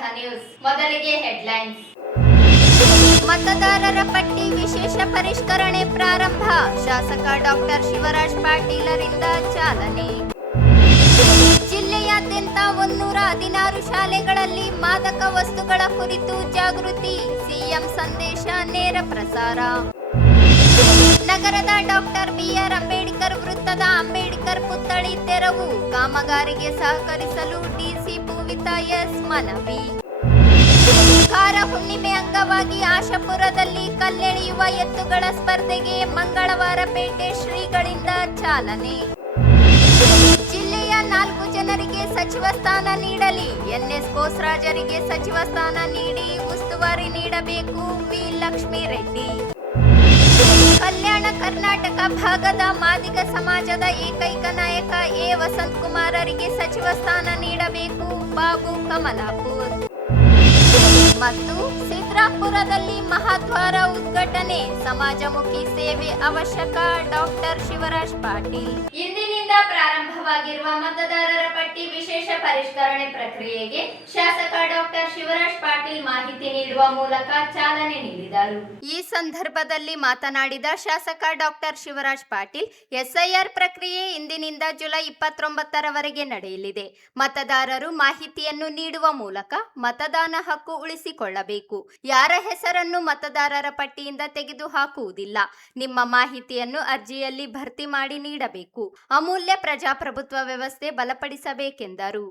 ಸ್ನೇಹ news. ಮೊದಲಿಗೆ headlines. ಮತದಾರರ ಪಟ್ಟಿ ವಿಶೇಷ ಪರಿಷ್ಕರಣೆ ಪ್ರಾರಂಭ. ಶಾಸಕ ಡಾಕ್ಟರ್ ಶಿವರಾಜ್ ಪಾಟೀಲರಿಂದ ಚಾಲನೆ. ಜಿಲ್ಲೆಯಾದ್ಯಂತ 116 ಶಾಲೆಗಳಲ್ಲಿ ಮಾದಕ ವಸ್ತುಗಳ ಕುರಿತು ಜಾಗೃತಿ. ಸಿಎಂ ಸಂದೇಶ ನೇರ ಪ್ರಸಾರ. ನಗರದ ಡಾಕ್ಟರ್ ಬಿಆರ್ ಅಂಬೇಡ್ಕರ್ ವೃತ್ತದ ಅಂಬೇಡ್ಕರ್ ಪುತ್ಥಳಿ ತೆರವು. ಕಾಮಗಾರಿಗೆ ಸಹಕರಿಸಲು ಡಿಸಿ ಭೂವಿತಾ ಎಸ್ ಮನವಿ. ಕಾರ ಹುಣ್ಣಿಮೆ ಅಂಗವಾಗಿ ಆಶಾಪುರದಲ್ಲಿ ಕಲ್ಲೆಳೆಯುವ ಎತ್ತುಗಳ ಸ್ಪರ್ಧೆಗೆ ಮಂಗಳವಾರ ಪೇಟೆ ಶ್ರೀಗಳಿಂದ ಚಾಲನೆ. ಜಿಲ್ಲೆಯ 4 ಜನರಿಗೆ ಸಚಿವ ಸ್ಥಾನ ನೀಡಲಿ. ಎನ್ಎಸ್ ಬೋಸರಾಜರಿಗೆ ಸಚಿವ ಸ್ಥಾನ ನೀಡಿ ಉಸ್ತುವಾರಿ ನೀಡಬೇಕು. ವಿ ಲಕ್ಷ್ಮೀ ರೆಡ್ಡಿ. ಕಲ್ಯಾಣ ಕರ್ನಾಟಕ ಭಾಗದ ಮಾದಿಗ ಸಮಾಜದ ಏಕೈಕ ನಾಯಕ ಎ ವಸಂತ್ ಕುಮಾರರಿಗೆ ಸಚಿವ ಸ್ಥಾನ ನೀಡಬೇಕು. ಬಾಬು ಕಮಲಾಪುರ್. ಮತ್ತು ಸಿದ್ರಾಪುರದಲ್ಲಿ ಮಹಾದ್ವಾರ ಉದ್ಘಾಟನೆ. ಸಮಾಜಮುಖಿ ಸೇವೆ ಅವಶ್ಯಕ. ಡಾಕ್ಟರ್ ಶಿವರಾಜ್ ಪಾಟೀಲ್. ಇಂದಿನಿಂದ ಪ್ರಾರಂಭವಾಗಿರುವ ಮತದಾರರ ಪಟ್ಟಿ ವಿಶೇಷ ಪರಿಷ್ಕರಣೆ ಪ್ರಕ್ರಿಯೆಗೆ ಶಾಸಕ ಡಾಕ್ಟರ್ ಶಿವರಾಜ್ ಪಾಟೀಲ್ ಮಾಹಿತಿ ನೀಡುವ ಮೂಲಕ ಚಾಲನೆ ನೀಡಿದರು. ಈ ಸಂದರ್ಭದಲ್ಲಿ ಮಾತನಾಡಿದ ಶಾಸಕ ಡಾಕ್ಟರ್ ಶಿವರಾಜ್ ಪಾಟೀಲ್, ಎಸ್ಐಆರ್ ಪ್ರಕ್ರಿಯೆ ಇಂದಿನಿಂದ ಜುಲೈ 29ರವರೆಗೆ ನಡೆಯಲಿದೆ. ಮತದಾರರು ಮಾಹಿತಿಯನ್ನು ನೀಡುವ ಮೂಲಕ ಮತದಾನ ಹಕ್ಕು ಉಳಿಸಿಕೊಳ್ಳಬೇಕು. ಯಾರ ಹೆಸರನ್ನು ಮತದಾರರ ಪಟ್ಟಿಯಿಂದ ತೆಗೆದು ಹಾಕುವುದಿಲ್ಲ. ನಿಮ್ಮ ಮಾಹಿತಿಯನ್ನು ಅರ್ಜಿಯಲ್ಲಿ ಭರ್ತಿ ಮಾಡಿ ನೀಡಬೇಕು. ಅಮೂಲ್ಯ ಪ್ರಜಾಪ್ರಭುತ್ವ ವ್ಯವಸ್ಥೆ ಬಲಪಡಿಸಬೇಕೆಂದರು.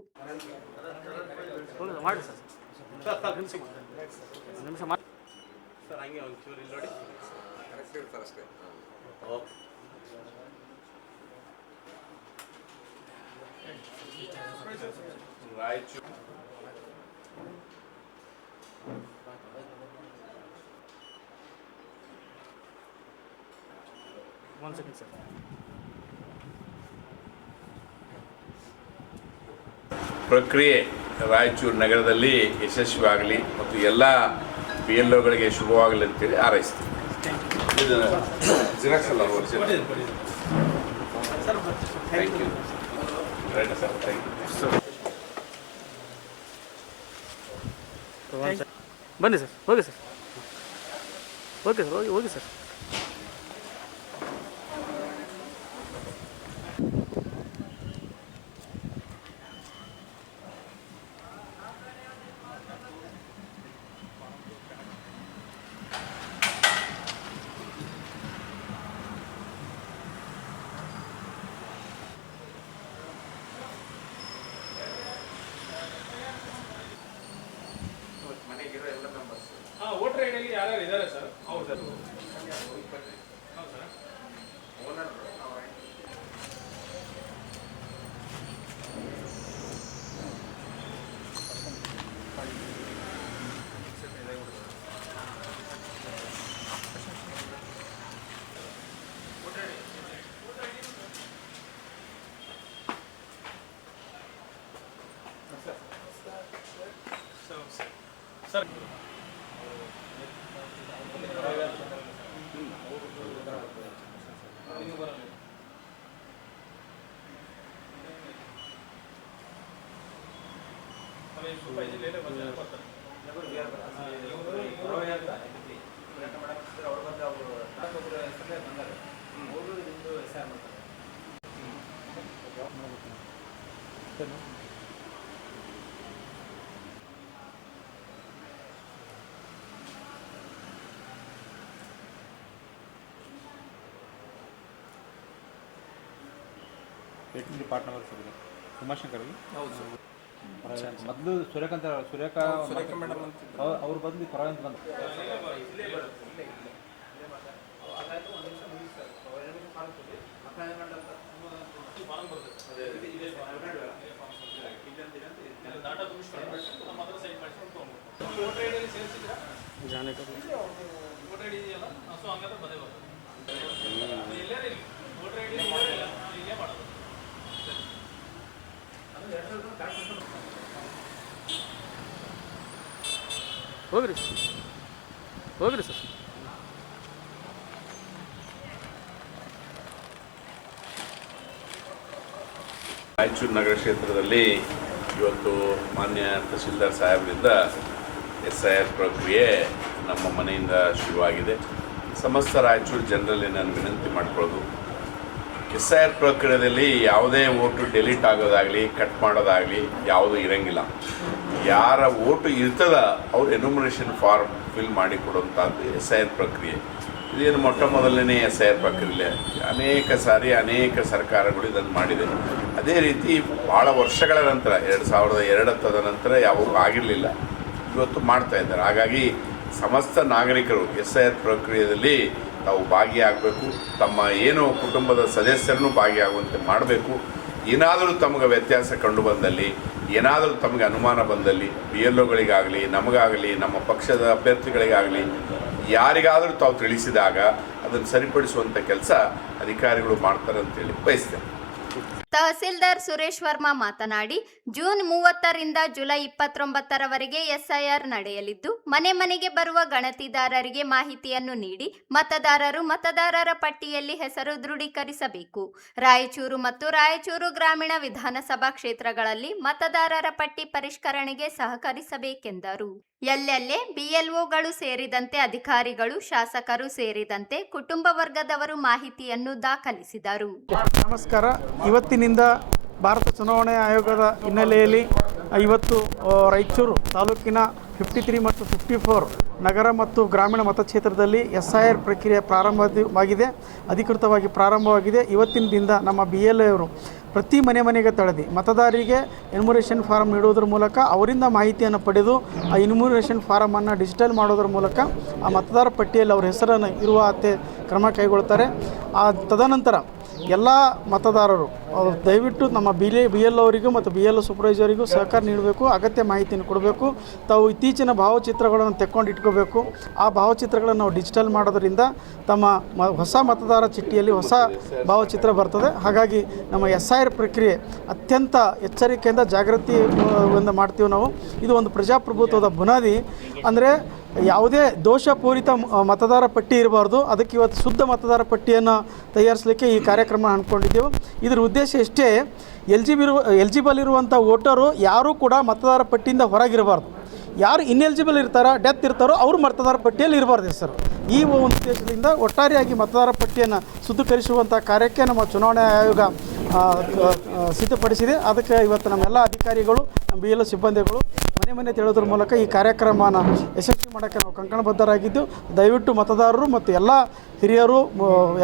ಪ್ರಕ್ರಿಯೆ ರಾಯಚೂರು ನಗರದಲ್ಲಿ ಯಶಸ್ವಿಯಾಗಲಿ ಮತ್ತು ಎಲ್ಲ PLOಗಳಿಗೆ ಶುಭವಾಗಲಿ ಅಂತೇಳಿ ಹಾರೈಸ್ತೀವಿ. ಬನ್ನಿ ಸರ್, ಹೋಗಿ ಸರ್, ಓಕೆ ಸರ್, ಹೋಗಿ ಸರ್. ವೋಟರ್ ಐಡಿಯಲ್ಲಿ ಯಾರ್ಯಾರು ಇದ್ದಾರೆ ಸರ್? ಹೌದು ಸರ್. ಸರ್ ಪಾರ್ಟ್ನರ್ ಉಮಾಶಂಕರ್ಗೆ ಮೊದಲು ಸುರೇಖಾ ಮೇಡಮ್ ಅವ್ರ ಬದಲು ಪರವಾಗಿ ಅಂತ ಬಂದು ಹೋಗ್ರಿ ಸರ್. ರಾಯಚೂರು ನಗರ ಕ್ಷೇತ್ರದಲ್ಲಿ ಇವತ್ತು ಮಾನ್ಯ ತಹಸೀಲ್ದಾರ್ ಸಾಹೇಬರಿಂದ SIR ಪ್ರಕ್ರಿಯೆ ನಮ್ಮ ಮನೆಯಿಂದ ಶುರುವಾಗಿದೆ. ಸಮಸ್ತ ರಾಯಚೂರು ಜನರಲ್ಲಿ ನಾನು ವಿನಂತಿ ಮಾಡ್ಕೊಳ್ಳೋದು, SIR ಪ್ರಕ್ರಿಯೆಯಲ್ಲಿ ಯಾವುದೇ ಓಟು ಡೆಲೀಟ್ ಆಗೋದಾಗಲಿ ಕಟ್ ಮಾಡೋದಾಗಲಿ ಯಾವುದೂ ಇರೋಂಗಿಲ್ಲ. ಯಾರ ಓಟು ಇರ್ತದ ಅವ್ರು ಎನ್ಯುಮರೇಷನ್ ಫಾರ್ಮ್ ಫಿಲ್ ಮಾಡಿ ಕೊಡುವಂಥದ್ದು SIR ಪ್ರಕ್ರಿಯೆ. ಇದೇನು ಮೊಟ್ಟ ಮೊದಲನೇ SIR ಪ್ರಕ್ರಿಯೆ. ಅನೇಕ ಸಾರಿ ಅನೇಕ ಸರ್ಕಾರಗಳು ಇದನ್ನು ಮಾಡಿದೆ. ಅದೇ ರೀತಿ ಭಾಳ ವರ್ಷಗಳ ನಂತರ 2002 ತದನಂತರ ಯಾವಾಗೂ ಆಗಿರಲಿಲ್ಲ, ಇವತ್ತು ಮಾಡ್ತಾ ಇದ್ದಾರೆ. ಹಾಗಾಗಿ ಸಮಸ್ತ ನಾಗರಿಕರು SIR ಪ್ರಕ್ರಿಯೆಯಲ್ಲಿ ತಾವು ಭಾಗಿಯಾಗಬೇಕು. ತಮ್ಮ ಏನು ಕುಟುಂಬದ ಸದಸ್ಯರನ್ನು ಭಾಗಿಯಾಗುವಂತೆ ಮಾಡಬೇಕು. ಏನಾದರೂ ತಮಗೆ ವ್ಯತ್ಯಾಸ ಕಂಡು ಬಂದಲ್ಲಿ, ಏನಾದರೂ ತಮಗೆ ಅನುಮಾನ ಬಂದಲ್ಲಿ BLOಗಳಿಗಾಗಲಿ ನಮಗಾಗಲಿ ನಮ್ಮ ಪಕ್ಷದ ಅಭ್ಯರ್ಥಿಗಳಿಗಾಗಲಿ ಯಾರಿಗಾದರೂ ತಾವು ತಿಳಿಸಿದಾಗ ಅದನ್ನು ಸರಿಪಡಿಸುವಂಥ ಕೆಲಸ ಅಧಿಕಾರಿಗಳು ಮಾಡ್ತಾರೆ ಅಂತೇಳಿ ಬಯಸ್ತೇನೆ. ತಹಸೀಲ್ದಾರ್ ಸುರೇಶ್ ವರ್ಮಾ ಮಾತನಾಡಿ, ಜೂನ್ 30ರಿಂದ ಜುಲೈ 29ರವರೆಗೆ SIR ನಡೆಯಲಿದ್ದು, ಮನೆ ಮನೆಗೆ ಬರುವ ಗಣತಿದಾರರಿಗೆ ಮಾಹಿತಿಯನ್ನು ನೀಡಿ ಮತದಾರರು ಮತದಾರರ ಪಟ್ಟಿಯಲ್ಲಿ ಹೆಸರು ದೃಢೀಕರಿಸಬೇಕು. ರಾಯಚೂರು ಮತ್ತು ರಾಯಚೂರು ಗ್ರಾಮೀಣ ವಿಧಾನಸಭಾ ಕ್ಷೇತ್ರಗಳಲ್ಲಿ ಮತದಾರರ ಪಟ್ಟಿ ಪರಿಷ್ಕರಣೆಗೆ ಸಹಕರಿಸಬೇಕೆಂದರು. ಎಲ್ಲೆಲ್ಲೇ BLOಗಳು ಸೇರಿದಂತೆ ಅಧಿಕಾರಿಗಳು, ಶಾಸಕರು ಸೇರಿದಂತೆ ಕುಟುಂಬ ವರ್ಗದವರು ಮಾಹಿತಿಯನ್ನು ದಾಖಲಿಸಿದರು. ನಮಸ್ಕಾರ. ಇವತ್ತಿನಿಂದ ಭಾರತ ಚುನಾವಣಾ ಆಯೋಗದ ಹಿನ್ನೆಲೆಯಲ್ಲಿ ಇವತ್ತು ರಾಯಚೂರು ತಾಲೂಕಿನ 53 ಮತ್ತು 54 ನಗರ ಮತ್ತು ಗ್ರಾಮೀಣ ಮತಕ್ಷೇತ್ರದಲ್ಲಿ SIR ಪ್ರಕ್ರಿಯೆ ಪ್ರಾರಂಭವಾಗಿದೆ, ಅಧಿಕೃತವಾಗಿ ಪ್ರಾರಂಭವಾಗಿದೆ. ಇವತ್ತಿನಿಂದ ನಮ್ಮ BLOವರು ಪ್ರತಿ ಮನೆಗೆ ತಳೆದು ಮತದಾರರಿಗೆ ಎನ್ಯುಮರೇಷನ್ ಫಾರಮ್ ನೀಡುವುದರ ಮೂಲಕ ಅವರಿಂದ ಮಾಹಿತಿಯನ್ನು ಪಡೆದು ಆ ಎನ್ಯುಮರೇಷನ್ ಫಾರಮನ್ನು ಡಿಜಿಟಲ್ ಮಾಡೋದರ ಮೂಲಕ ಆ ಮತದಾರ ಪಟ್ಟಿಯಲ್ಲಿ ಅವರ ಹೆಸರನ್ನು ಇರುವ ಕ್ರಮ ಕೈಗೊಳ್ತಾರೆ. ತದನಂತರ ಎಲ್ಲ ಮತದಾರರು ದಯವಿಟ್ಟು ನಮ್ಮ BLO ಅವರಿಗೂ ಮತ್ತು BLO ಸೂಪರ್ವೈಸರಿಗೂ ಸಹಕಾರ ನೀಡಬೇಕು, ಅಗತ್ಯ ಮಾಹಿತಿಯನ್ನು ಕೊಡಬೇಕು. ತಾವು ಇತ್ತೀಚಿನ ಭಾವಚಿತ್ರಗಳನ್ನು ತೆಕ್ಕೊಂಡು ಇಟ್ಕೋಬೇಕು. ಆ ಭಾವಚಿತ್ರಗಳನ್ನು ನಾವು ಡಿಜಿಟಲ್ ಮಾಡೋದರಿಂದ ತಮ್ಮ ಹೊಸ ಮತದಾರ ಚೀಟಿಯಲ್ಲಿ ಹೊಸ ಭಾವಚಿತ್ರ ಬರ್ತದೆ. ಹಾಗಾಗಿ ನಮ್ಮ SIR ಪ್ರಕ್ರಿಯೆ ಅತ್ಯಂತ ಎಚ್ಚರಿಕೆಯಿಂದ ಜಾಗೃತಿಯಿಂದ ಮಾಡ್ತೀವಿ ನಾವು. ಇದು ಒಂದು ಪ್ರಜಾಪ್ರಭುತ್ವದ ಬುನಾದಿ. ಅಂದರೆ ಯಾವುದೇ ದೋಷಪೂರಿತ ಮತದಾರ ಪಟ್ಟಿ ಇರಬಾರ್ದು. ಅದಕ್ಕೆ ಇವತ್ತು ಶುದ್ಧ ಮತದಾರ ಪಟ್ಟಿಯನ್ನು ತಯಾರಿಸಲಿಕ್ಕೆ ಈ ಕಾರ್ಯಕ್ರಮ ಹಮ್ಮಿಕೊಂಡಿದ್ದೆವು. ಇದರ ಉದ್ದೇಶ ಇಷ್ಟೇ, ಎಲಿಜಿಬಲ್ ಇರುವಂಥ ವೋಟರು ಯಾರೂ ಕೂಡ ಮತದಾರ ಪಟ್ಟಿಯಿಂದ ಹೊರಗಿರಬಾರ್ದು. ಯಾರು ಇನ್ಎಲಿಜಿಬಲ್ ಇರ್ತಾರೋ, ಡೆತ್ ಇರ್ತಾರೋ ಅವರು ಮತದಾರ ಪಟ್ಟಿಯಲ್ಲಿ ಇರಬಾರ್ದು ಹೆಸರು. ಈ ಒಂದು ಉದ್ದೇಶದಿಂದ ಒಟ್ಟಾರೆಯಾಗಿ ಮತದಾರ ಪಟ್ಟಿಯನ್ನು ಶುದ್ಧೀಕರಿಸುವಂಥ ಕಾರ್ಯಕ್ಕೆ ನಮ್ಮ ಚುನಾವಣಾ ಆಯೋಗ ಸಿದ್ಧಪಡಿಸಿದೆ. ಅದಕ್ಕೆ ಇವತ್ತು ನಮ್ಮೆಲ್ಲ ಅಧಿಕಾರಿಗಳು, ನಮ್ಮ BLO ಸಿಬ್ಬಂದಿಗಳು ಮನೆ ತಿಳಿಯೋದ್ರ ಮೂಲಕ ಈ ಕಾರ್ಯಕ್ರಮನ ಯಶಸ್ವಿ ಮಾಡೋಕ್ಕೆ ನಾವು ಕಂಕಣಬದ್ಧರಾಗಿದ್ದು, ದಯವಿಟ್ಟು ಮತದಾರರು ಮತ್ತು ಎಲ್ಲ ಹಿರಿಯರು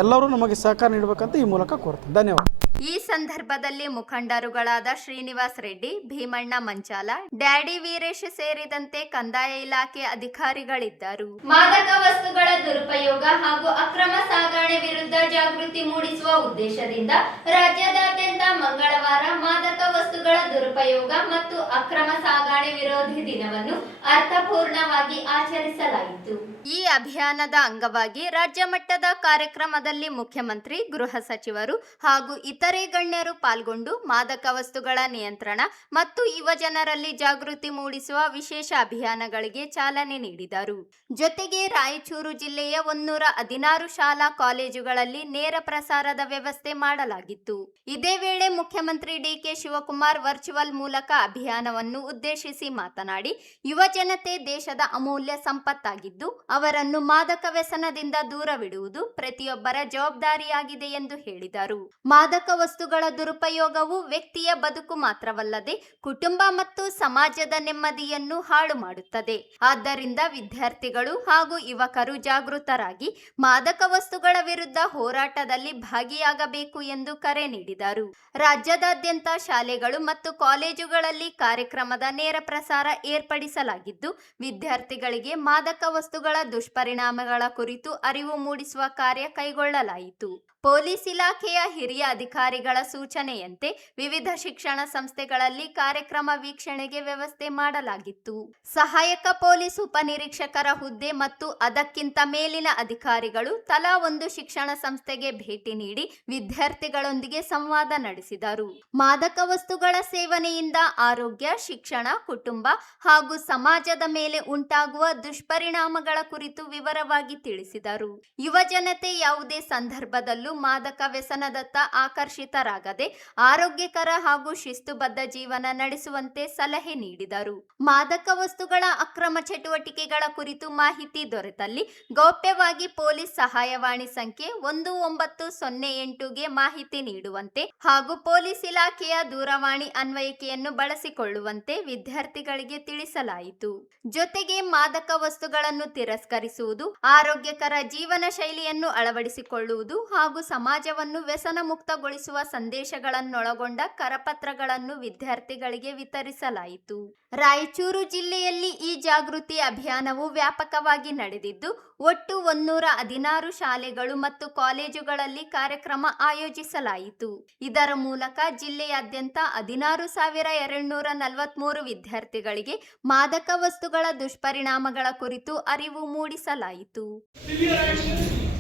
ಎಲ್ಲರೂ ನಮಗೆ ಸಹಕಾರ ನೀಡಬೇಕಂತ ಈ ಮೂಲಕ ಕೋರ್ತೀನಿ. ಧನ್ಯವಾದ. ಈ ಸಂದರ್ಭದಲ್ಲಿ ಮುಖಂಡರುಗಳಾದ ಶ್ರೀನಿವಾಸ್ ರೆಡ್ಡಿ, ಭೀಮಣ್ಣ ಮಂಚಾಲ, ಡ್ಯಾಡಿ ವೀರೇಶ್ ಸೇರಿದಂತೆ ಕಂದಾಯ ಇಲಾಖೆ ಅಧಿಕಾರಿಗಳಿದ್ದರು. ಮಾದಕ ವಸ್ತುಗಳ ದುರುಪಯೋಗ ಹಾಗೂ ಅಕ್ರಮ ಸಾಗಣೆ ವಿರುದ್ಧ ಜಾಗೃತಿ ಮೂಡಿಸುವ ಉದ್ದೇಶದಿಂದ ರಾಜ್ಯಾದ್ಯಂತ ಮಂಗಳವಾರ ಮಾದಕ ವಸ್ತುಗಳ ದುರುಪಯೋಗ ಮತ್ತು ಅಕ್ರಮ ಸಾಗಣೆ ವಿರೋಧಿ ದಿನವನ್ನು ಅರ್ಥಪೂರ್ಣವಾಗಿ ಆಚರಿಸಲಾಯಿತು. ಈ ಅಭಿಯಾನದ ಅಂಗವಾಗಿ ರಾಜ್ಯ ಮಟ್ಟದ ಕಾರ್ಯಕ್ರಮದಲ್ಲಿ ಮುಖ್ಯಮಂತ್ರಿ, ಗೃಹ ಸಚಿವರು ಹಾಗೂ ಇತರೆ ಗಣ್ಯರು ಪಾಲ್ಗೊಂಡು ಮಾದಕ ವಸ್ತುಗಳ ನಿಯಂತ್ರಣ ಮತ್ತು ಯುವ ಜನರಲ್ಲಿ ಜಾಗೃತಿ ಮೂಡಿಸುವ ವಿಶೇಷ ಅಭಿಯಾನಗಳಿಗೆ ಚಾಲನೆ ನೀಡಿದರು. ಜೊತೆಗೆ ರಾಯಚೂರು ಜಿಲ್ಲೆಯ 116 ಶಾಲಾ ಕಾಲೇಜುಗಳಲ್ಲಿ ನೇರ ಪ್ರಸಾರದ ವ್ಯವಸ್ಥೆ ಮಾಡಲಾಗಿತ್ತು. ಇದೇ ವೇಳೆ ಮುಖ್ಯಮಂತ್ರಿ DK ಶಿವಕುಮಾರ್ ವರ್ಚುವಲ್ ಮೂಲಕ ಅಭಿಯಾನವನ್ನು ಉದ್ದೇಶಿಸಿ ಮಾತನಾಡಿ, ಯುವ ಜನತೆ ದೇಶದ ಅಮೂಲ್ಯ ಸಂಪತ್ತಾಗಿದ್ದು ಅವರನ್ನು ಮಾದಕ ವ್ಯಸನದಿಂದ ದೂರವಿಡುವುದು ಪ್ರತಿಯೊಬ್ಬರ ಜವಾಬ್ದಾರಿಯಾಗಿದೆ ಎಂದು ಹೇಳಿದರು. ಮಾದಕ ವಸ್ತುಗಳ ದುರುಪಯೋಗವು ವ್ಯಕ್ತಿಯ ಬದುಕು ಮಾತ್ರವಲ್ಲದೆ ಕುಟುಂಬ ಮತ್ತು ಸಮಾಜದ ನೆಮ್ಮದಿಯನ್ನು ಹಾಳು ಮಾಡುತ್ತದೆ. ಆದ್ದರಿಂದ ವಿದ್ಯಾರ್ಥಿಗಳು ಹಾಗೂ ಯುವಕರು ಜಾಗೃತರಾಗಿ ಮಾದಕ ವಸ್ತುಗಳ ವಿರುದ್ಧ ಹೋರಾಟದಲ್ಲಿ ಭಾಗಿಯಾಗಬೇಕು ಎಂದು ಕರೆ ನೀಡಿದರು. ರಾಜ್ಯದಾದ್ಯಂತ ಶಾಲೆಗಳು ಮತ್ತು ಕಾಲೇಜುಗಳಲ್ಲಿ ಕಾರ್ಯಕ್ರಮದ ನೇರ ಪ್ರಸಾರ ಏರ್ಪಡಿಸಲಾಗಿದ್ದು, ವಿದ್ಯಾರ್ಥಿಗಳಿಗೆ ಮಾದಕ ವಸ್ತುಗಳ ದುಷ್ಪರಿಣಾಮಗಳ ಕುರಿತು ಅರಿವು ಮೂಡಿಸುವ ಕಾರ್ಯ ಕೈಗೊಳ್ಳಲಾಯಿತು. ಪೊಲೀಸ್ ಇಲಾಖೆಯ ಹಿರಿಯ ಅಧಿಕಾರಿಗಳ ಸೂಚನೆಯಂತೆ ವಿವಿಧ ಶಿಕ್ಷಣ ಸಂಸ್ಥೆಗಳಲ್ಲಿ ಕಾರ್ಯಕ್ರಮ ವೀಕ್ಷಣೆಗೆ ವ್ಯವಸ್ಥೆ ಮಾಡಲಾಗಿತ್ತು. ಸಹಾಯಕ ಪೊಲೀಸ್ ಉಪನಿರೀಕ್ಷಕರ ಹುದ್ದೆ ಮತ್ತು ಅದಕ್ಕಿಂತ ಮೇಲಿನ ಅಧಿಕಾರಿಗಳು ತಲಾ ಒಂದು ಶಿಕ್ಷಣ ಸಂಸ್ಥೆಗೆ ಭೇಟಿ ನೀಡಿ ವಿದ್ಯಾರ್ಥಿಗಳೊಂದಿಗೆ ಸಂವಾದ ನಡೆಸಿದರು. ಮಾದಕ ವಸ್ತುಗಳ ಸೇವನೆಯಿಂದ ಆರೋಗ್ಯ, ಶಿಕ್ಷಣ, ಕುಟುಂಬ ಹಾಗೂ ಸಮಾಜದ ಮೇಲೆ ಉಂಟಾಗುವ ದುಷ್ಪರಿಣಾಮಗಳ ಕುರಿತು ವಿವರವಾಗಿ ತಿಳಿಸಿದರು. ಯುವ ಜನತೆ ಯಾವುದೇ ಸಂದರ್ಭದಲ್ಲೂ ಮಾದಕ ವ್ಯಸನದತ್ತ ಆಕರ್ಷಿತ ಆಕರ್ಷಿತರಾಗದೆ ಆರೋಗ್ಯಕರ ಹಾಗೂ ಶಿಸ್ತುಬದ್ಧ ಜೀವನ ನಡೆಸುವಂತೆ ಸಲಹೆ ನೀಡಿದರು. ಮಾದಕ ವಸ್ತುಗಳ ಅಕ್ರಮ ಚಟುವಟಿಕೆಗಳ ಕುರಿತು ಮಾಹಿತಿ ದೊರೆತಲ್ಲಿ ಗೌಪ್ಯವಾಗಿ ಪೊಲೀಸ್ ಸಹಾಯವಾಣಿ ಸಂಖ್ಯೆ 1908ಗೆ ಮಾಹಿತಿ ನೀಡುವಂತೆ ಹಾಗೂ ಪೊಲೀಸ್ ಇಲಾಖೆಯ ದೂರವಾಣಿ ಅನ್ವಯಿಕೆಯನ್ನು ಬಳಸಿಕೊಳ್ಳುವಂತೆ ವಿದ್ಯಾರ್ಥಿಗಳಿಗೆ ತಿಳಿಸಲಾಯಿತು. ಜೊತೆಗೆ ಮಾದಕ ವಸ್ತುಗಳನ್ನು ತಿರಸ್ಕರಿಸುವುದು, ಆರೋಗ್ಯಕರ ಜೀವನ ಶೈಲಿಯನ್ನು ಅಳವಡಿಸಿಕೊಳ್ಳುವುದು ಹಾಗೂ ಸಮಾಜವನ್ನು ವ್ಯಸನ ಮುಕ್ತಗೊಳಿಸುವ ಸಂದೇಶಗಳನ್ನೊಳಗೊಂಡ ಕರಪತ್ರಗಳನ್ನು ವಿದ್ಯಾರ್ಥಿಗಳಿಗೆ ವಿತರಿಸಲಾಯಿತು. ರಾಯಚೂರು ಜಿಲ್ಲೆಯಲ್ಲಿ ಈ ಜಾಗೃತಿ ಅಭಿಯಾನವು ವ್ಯಾಪಕವಾಗಿ ನಡೆದಿದ್ದು ಒಟ್ಟು 116 ಶಾಲೆಗಳು ಮತ್ತು ಕಾಲೇಜುಗಳಲ್ಲಿ ಕಾರ್ಯಕ್ರಮ ಆಯೋಜಿಸಲಾಯಿತು. ಇದರ ಮೂಲಕ ಜಿಲ್ಲೆಯಾದ್ಯಂತ 16,243 ವಿದ್ಯಾರ್ಥಿಗಳಿಗೆ ಮಾದಕ ವಸ್ತುಗಳ ದುಷ್ಪರಿಣಾಮಗಳ ಕುರಿತು ಅರಿವು ಮೂಡಿಸಲಾಯಿತು. Severe action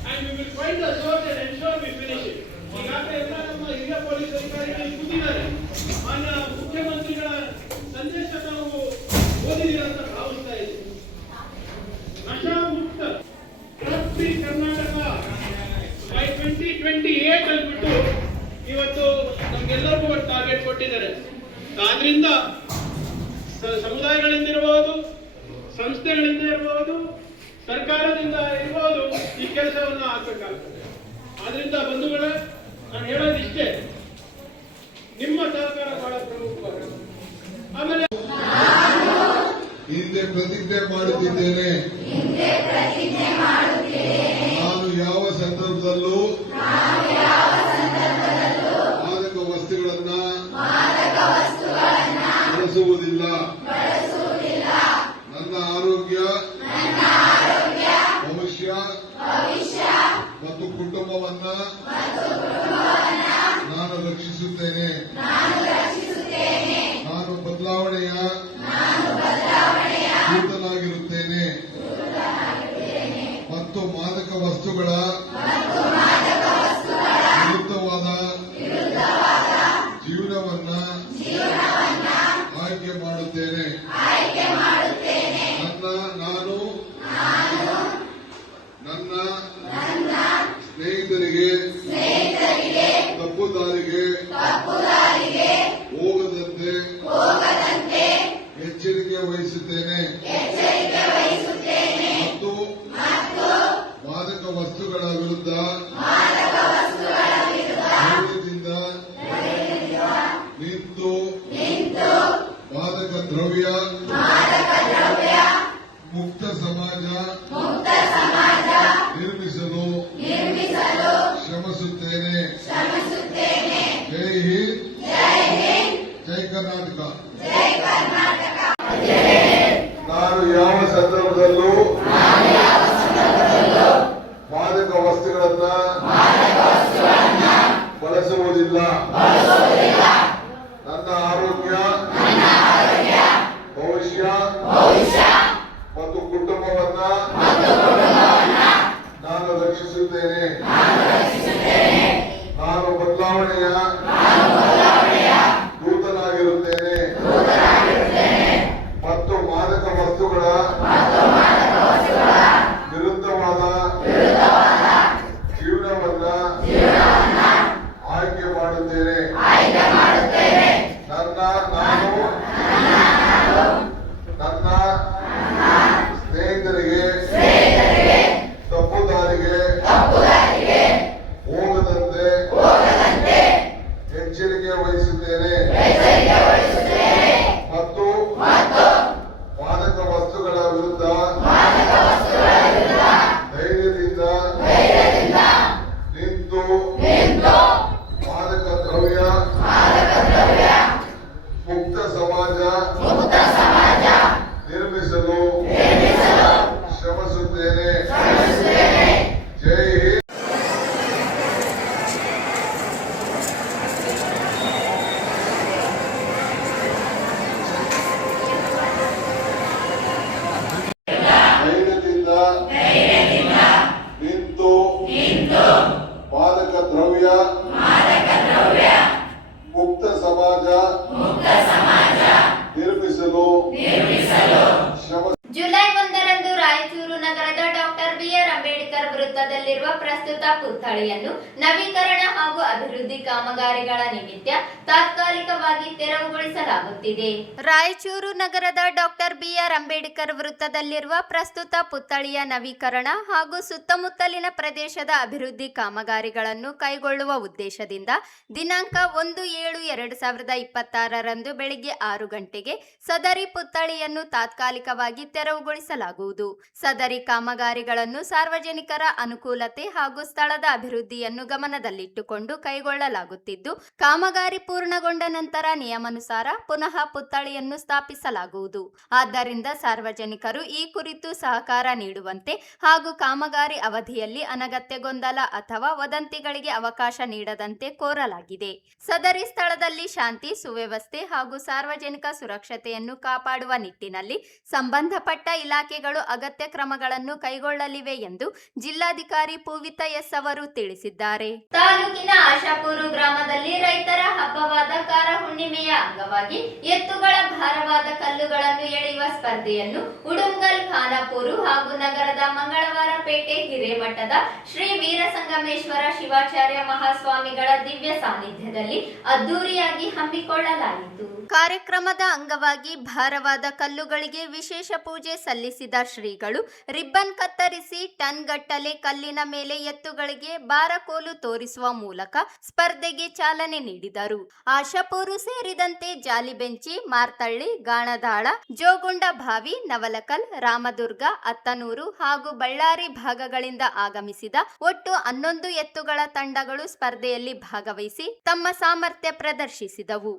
and we will find the source and ensure we finish it. ಈಗಾಗಲೇ ಎಲ್ಲ ನಮ್ಮ ಹಿರಿಯ ಪೊಲೀಸ್ ಅಧಿಕಾರಿಗಳು ಕೂತಿದ್ದಾರೆ. ಮಾನ್ಯ ಮುಖ್ಯಮಂತ್ರಿಗಳ ಸಂದೇಶ ನಾವು ಓದಿದ್ದೀರ ಅಂತ ಭಾವಿಸ್ತಾ ಇದ್ದೀವಿ. ನಶಾ ಮುಕ್ತ ಡ್ರಗ್ ಫ್ರೀ ಕರ್ನಾಟಕ ಬೈ 2028 ಅಂದ್ಬಿಟ್ಟು ಇವತ್ತು ನಮ್ಗೆಲ್ಲರಿಗೂ ಒಂದು ಟಾರ್ಗೆಟ್ ಕೊಟ್ಟಿದ್ದಾರೆ. ಆದ್ರಿಂದ ಸಮುದಾಯಗಳಿಂದ ಇರಬಹುದು, ಸಂಸ್ಥೆಗಳಿಂದ ಇರಬಹುದು, ಸರ್ಕಾರದಿಂದ ಇರ್ಬೋದು ಈ ಕೆಲಸವನ್ನು ಆಗ್ಬೇಕಾಗ್ತದೆ. ಆದ್ರಿಂದ ಬಂಧುಗಳೇ, ನಾನು ಹೇಳೋದಿಷ್ಟೇ, ನಿಮ್ಮ ಸಹಕಾರ ಬಹಳ ಪ್ರಮುಖವಾಗಿದೆ. ಆಮೇಲೆ ಹಿಂದೆ ಪ್ರತಿಜ್ಞೆ ಮಾಡುತ್ತಿದ್ದೇನೆ, ನಾನು ಯಾವ ಸಂದರ್ಭದಲ್ಲೂ ಮಾದಕ ವಸ್ತುಗಳನ್ನ ಬಳಸುವುದಿಲ್ಲ. ನನ್ನ ಆರೋಗ್ಯ, ಭವಿಷ್ಯ ಮತ್ತು ಕುಟುಂಬವನ್ನ ನಾನು ರಕ್ಷಿಸುತ್ತೇನೆ. ನಾನು ಬದಲಾವಣೆಯ ದೂತನಾಗಿರುತ್ತೇನೆ ಮತ್ತು ಮಾದಕ ವಸ್ತುಗಳ ವಿರುದ್ಧವಾದ ಜೀವನವನ್ನ ಆಯ್ಕೆ ಮಾಡುತ್ತೇನೆ. ನನ್ನ ಸ್ನೇಹಿತರಿಗೆ ತಪ್ಪು ದಾರಿಗೆ ಹೋಗದಂತೆ ಎಚ್ಚರಿಕೆ ವಹಿಸುತ್ತೇನೆ ಮತ್ತು ಮಾದಕ ವಸ್ತುಗಳ ವಿರುದ್ಧ ಧೈರ್ಯದಿಂದ ನಿಂತು ಮಾದಕ ದ್ರವ್ಯ ಮುಕ್ತ ಸಮಾಜ ನಿರ್ಮಿಸಲು ಶ್ರಮಿಸುತ್ತೇನೆ. ಜೈ ಹಿಂದ್, ಜೈ ಕರ್ನಾಟಕ. ನಾನು ಯಾವ ಸಂದರ್ಭದಲ್ಲೂ ಮಾದಕ ವಸ್ತುಗಳನ್ನ ಬಳಸುವುದಿಲ್ಲ. ನನ್ನ ಆರೋಗ್ಯ, ಭವಿಷ್ಯ ಮತ್ತು ಕುಟುಂಬವನ್ನ ನಾನು ರಕ್ಷಿಸುತ್ತೇನೆ. ನಾನು ಬದಲಾವಣೆಯ ದೂತನಾಗಿರುತ್ತೇನೆ ಮತ್ತು ಮಾದಕ ವಸ್ತುಗಳ ವಿರುದ್ಧವಾದ ಜೀವನವನ್ನ ಆಯ್ಕೆ ಮಾಡುತ್ತೇನೆ. ನನ್ನ ಸ್ನೇಹಿತರಿಗೆ ತಪ್ಪು ದಾರಿಗೆ ಹೋಗದಂತೆ ಎಚ್ಚರಿಕೆ ವಹಿಸುತ್ತೇನೆ ಮತ್ತು ಮಾದಕ ವಸ್ತುಗಳ ವಿರುದ್ಧ ಪುತ್ಥಳಿಯನ್ನು ನವೀಕರಣ ಹಾಗೂ ಅಭಿವೃದ್ಧಿ ಕಾಮಗಾರಿಗಳ ನಿಮಿತ್ತ ತಾತ್ಕಾಲಿಕವಾಗಿ ತೆರವುಗೊಳಿಸಲಾಗುತ್ತಿದೆ. ರಾಯಚೂರು ನಗರದ ಡಾಕ್ಟರ್ ಬಿಆರ್ ಅಂಬೇಡ್ಕರ್ ವೃತ್ತದಲ್ಲಿರುವ ಪ್ರಸ್ತುತ ಪುತ್ಥಳಿಯ ನವೀಕರಣ ಹಾಗೂ ಸುತ್ತಮುತ್ತಲಿನ ಪ್ರದೇಶದ ಅಭಿವೃದ್ಧಿ ಕಾಮಗಾರಿಗಳನ್ನು ಕೈಗೊಳ್ಳುವ ಉದ್ದೇಶದಿಂದ ದಿನಾಂಕ 1/7/2026 ಬೆಳಿಗ್ಗೆ 6 ಗಂಟೆಗೆ ಸದರಿ ಪುತ್ಥಳಿಯನ್ನು ತಾತ್ಕಾಲಿಕವಾಗಿ ತೆರವುಗೊಳಿಸಲಾಗುವುದು. ಸದರಿ ಕಾಮಗಾರಿಗಳನ್ನು ಸಾರ್ವಜನಿಕರ ಅನುಕೂಲತೆ ಹಾಗೂ ಸ್ಥಳದ ಅಭಿವೃದ್ಧಿಯನ್ನು ಗಮನದಲ್ಲಿಟ್ಟುಕೊಂಡು ಕೈಗೊಳ್ಳಲಾಗುತ್ತಿದ್ದು, ಕಾಮಗಾರಿ ಪೂರ್ಣಗೊಂಡ ನಂತರ ನಿಯಮಾನುಸಾರ ಪುನಃ ಪುತ್ಥಳಿಯನ್ನು ಸ್ಥಾಪಿಸಲಾಗುವುದು. ಆದ್ದರಿಂದ ಸಾರ್ವಜನಿಕರು ಈ ಕುರಿತು ಸಹಕಾರ ನೀಡುವಂತೆ ಹಾಗೂ ಕಾಮಗಾರಿ ಅವಧಿಯಲ್ಲಿ ಅನಗತ್ಯ ಗೊಂದಲ ಅಥವಾ ವದಂತಿಗಳಿಗೆ ಅವಕಾಶ ನೀಡದಂತೆ ಕೋರಲಾಗಿದೆ. ಸದರಿ ಸ್ಥಳದಲ್ಲಿ ಶಾಂತಿ, ಸುವ್ಯವಸ್ಥೆ ಹಾಗೂ ಸಾರ್ವಜನಿಕ ಸುರಕ್ಷತೆಯನ್ನು ಕಾಪಾಡುವ ನಿಟ್ಟಿನಲ್ಲಿ ಸಂಬಂಧಪಟ್ಟ ಇಲಾಖೆಗಳು ಅಗತ್ಯ ಕ್ರಮಗಳನ್ನು ಕೈಗೊಳ್ಳಲಿವೆ ಎಂದು ಜಿಲ್ಲಾಧಿಕಾರಿ ಪೂವಿತಾ ಎಸ್ ಅವರು ತಿಳಿಸಿದ್ದಾರೆ. ತಾಲೂಕಿನ ಆಶಾಪುರ ಗ್ರಾಮದಲ್ಲಿ ರೈತರ ಹಬ್ಬವಾದ ಕಾರ ಹುಣ್ಣಿಮೆಯ ಅಂಗವಾಗಿ ಎತ್ತುಗಳ ಭಾರವಾದ ಕಲ್ಲುಗಳನ್ನು ಎಳೆಯುವ ಸ್ಪರ್ಧೆಯನ್ನು ಉಡುಂಗಲ್, ಖಾನಾಪುರ ಹಾಗೂ ನಗರದ ಮಂಗಳವಾರ ಪೇಟೆ ಹಿರೇಮಠದ ಶ್ರೀ ವೀರಸಂಗಮೇಶ್ವರ ಶಿವಾಚಾರ್ಯ ಮಹಾಸ್ವಾಮಿಗಳ ದಿವ್ಯ ಸಾನ್ನಿಧ್ಯದಲ್ಲಿ ಅದ್ದೂರಿಯಾಗಿ ಹಮ್ಮಿಕೊಳ್ಳಲಾಯಿತು. ಕಾರ್ಯಕ್ರಮದ ಅಂಗವಾಗಿ ಭಾರವಾದ ಕಲ್ಲುಗಳಿಗೆ ವಿಶೇಷ ಪೂಜೆ ಸಲ್ಲಿಸಿದ ಶ್ರೀಗಳು ರಿಬ್ಬನ್ ಕತ್ತರಿಸಿ ಟನ್ ಗಟ್ಟಲೆ ಕಲ್ಲಿನ ಮೇಲೆ ಎತ್ತುಗಳಿಗೆ ಬಾರಕೋಲು ತೋರಿಸುವ ಮೂಲಕ ಸ್ಪರ್ಧೆಗೆ ಚಾಲನೆ ನೀಡಿದರು. ಆಶಾಪುರ ಸೇರಿದಂತೆ ಜಾಲಿಬೆಂಚಿ, ಮಾರ್ತಳ್ಳಿ, ಗಾಣದಾಳ, ಜೋಗುಂಡ ಭಾವಿ, ನವಲಕಲ್, ರಾಮದುರ್ಗ, ಅತ್ತನೂರು ಹಾಗೂ ಬಳ್ಳಾರಿ ಭಾಗಗಳಿಂದ ಆಗಮಿಸಿದ ಒಟ್ಟು 11 ಎತ್ತುಗಳ ತಂಡಗಳು ಸ್ಪರ್ಧೆಯಲ್ಲಿ ಭಾಗವಹಿಸಿ ತಮ್ಮ ಸಾಮರ್ಥ್ಯ ಪ್ರದರ್ಶಿಸಿದವು.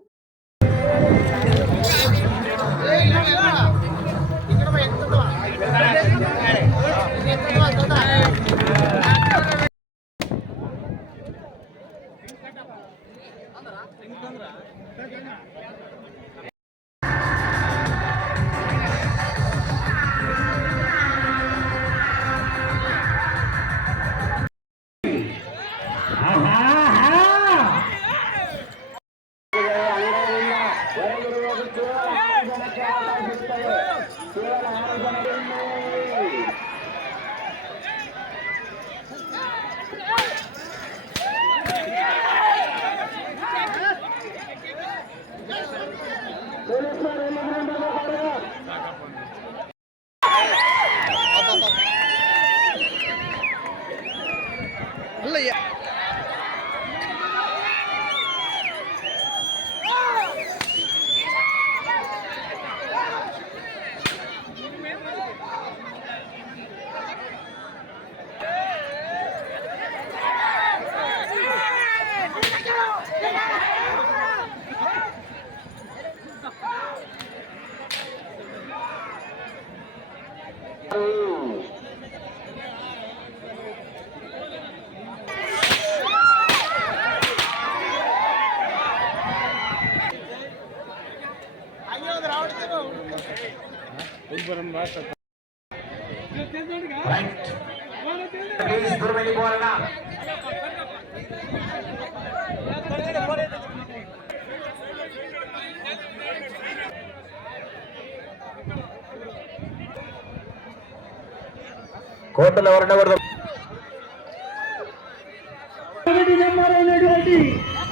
కోటల వర్ణవర్ధం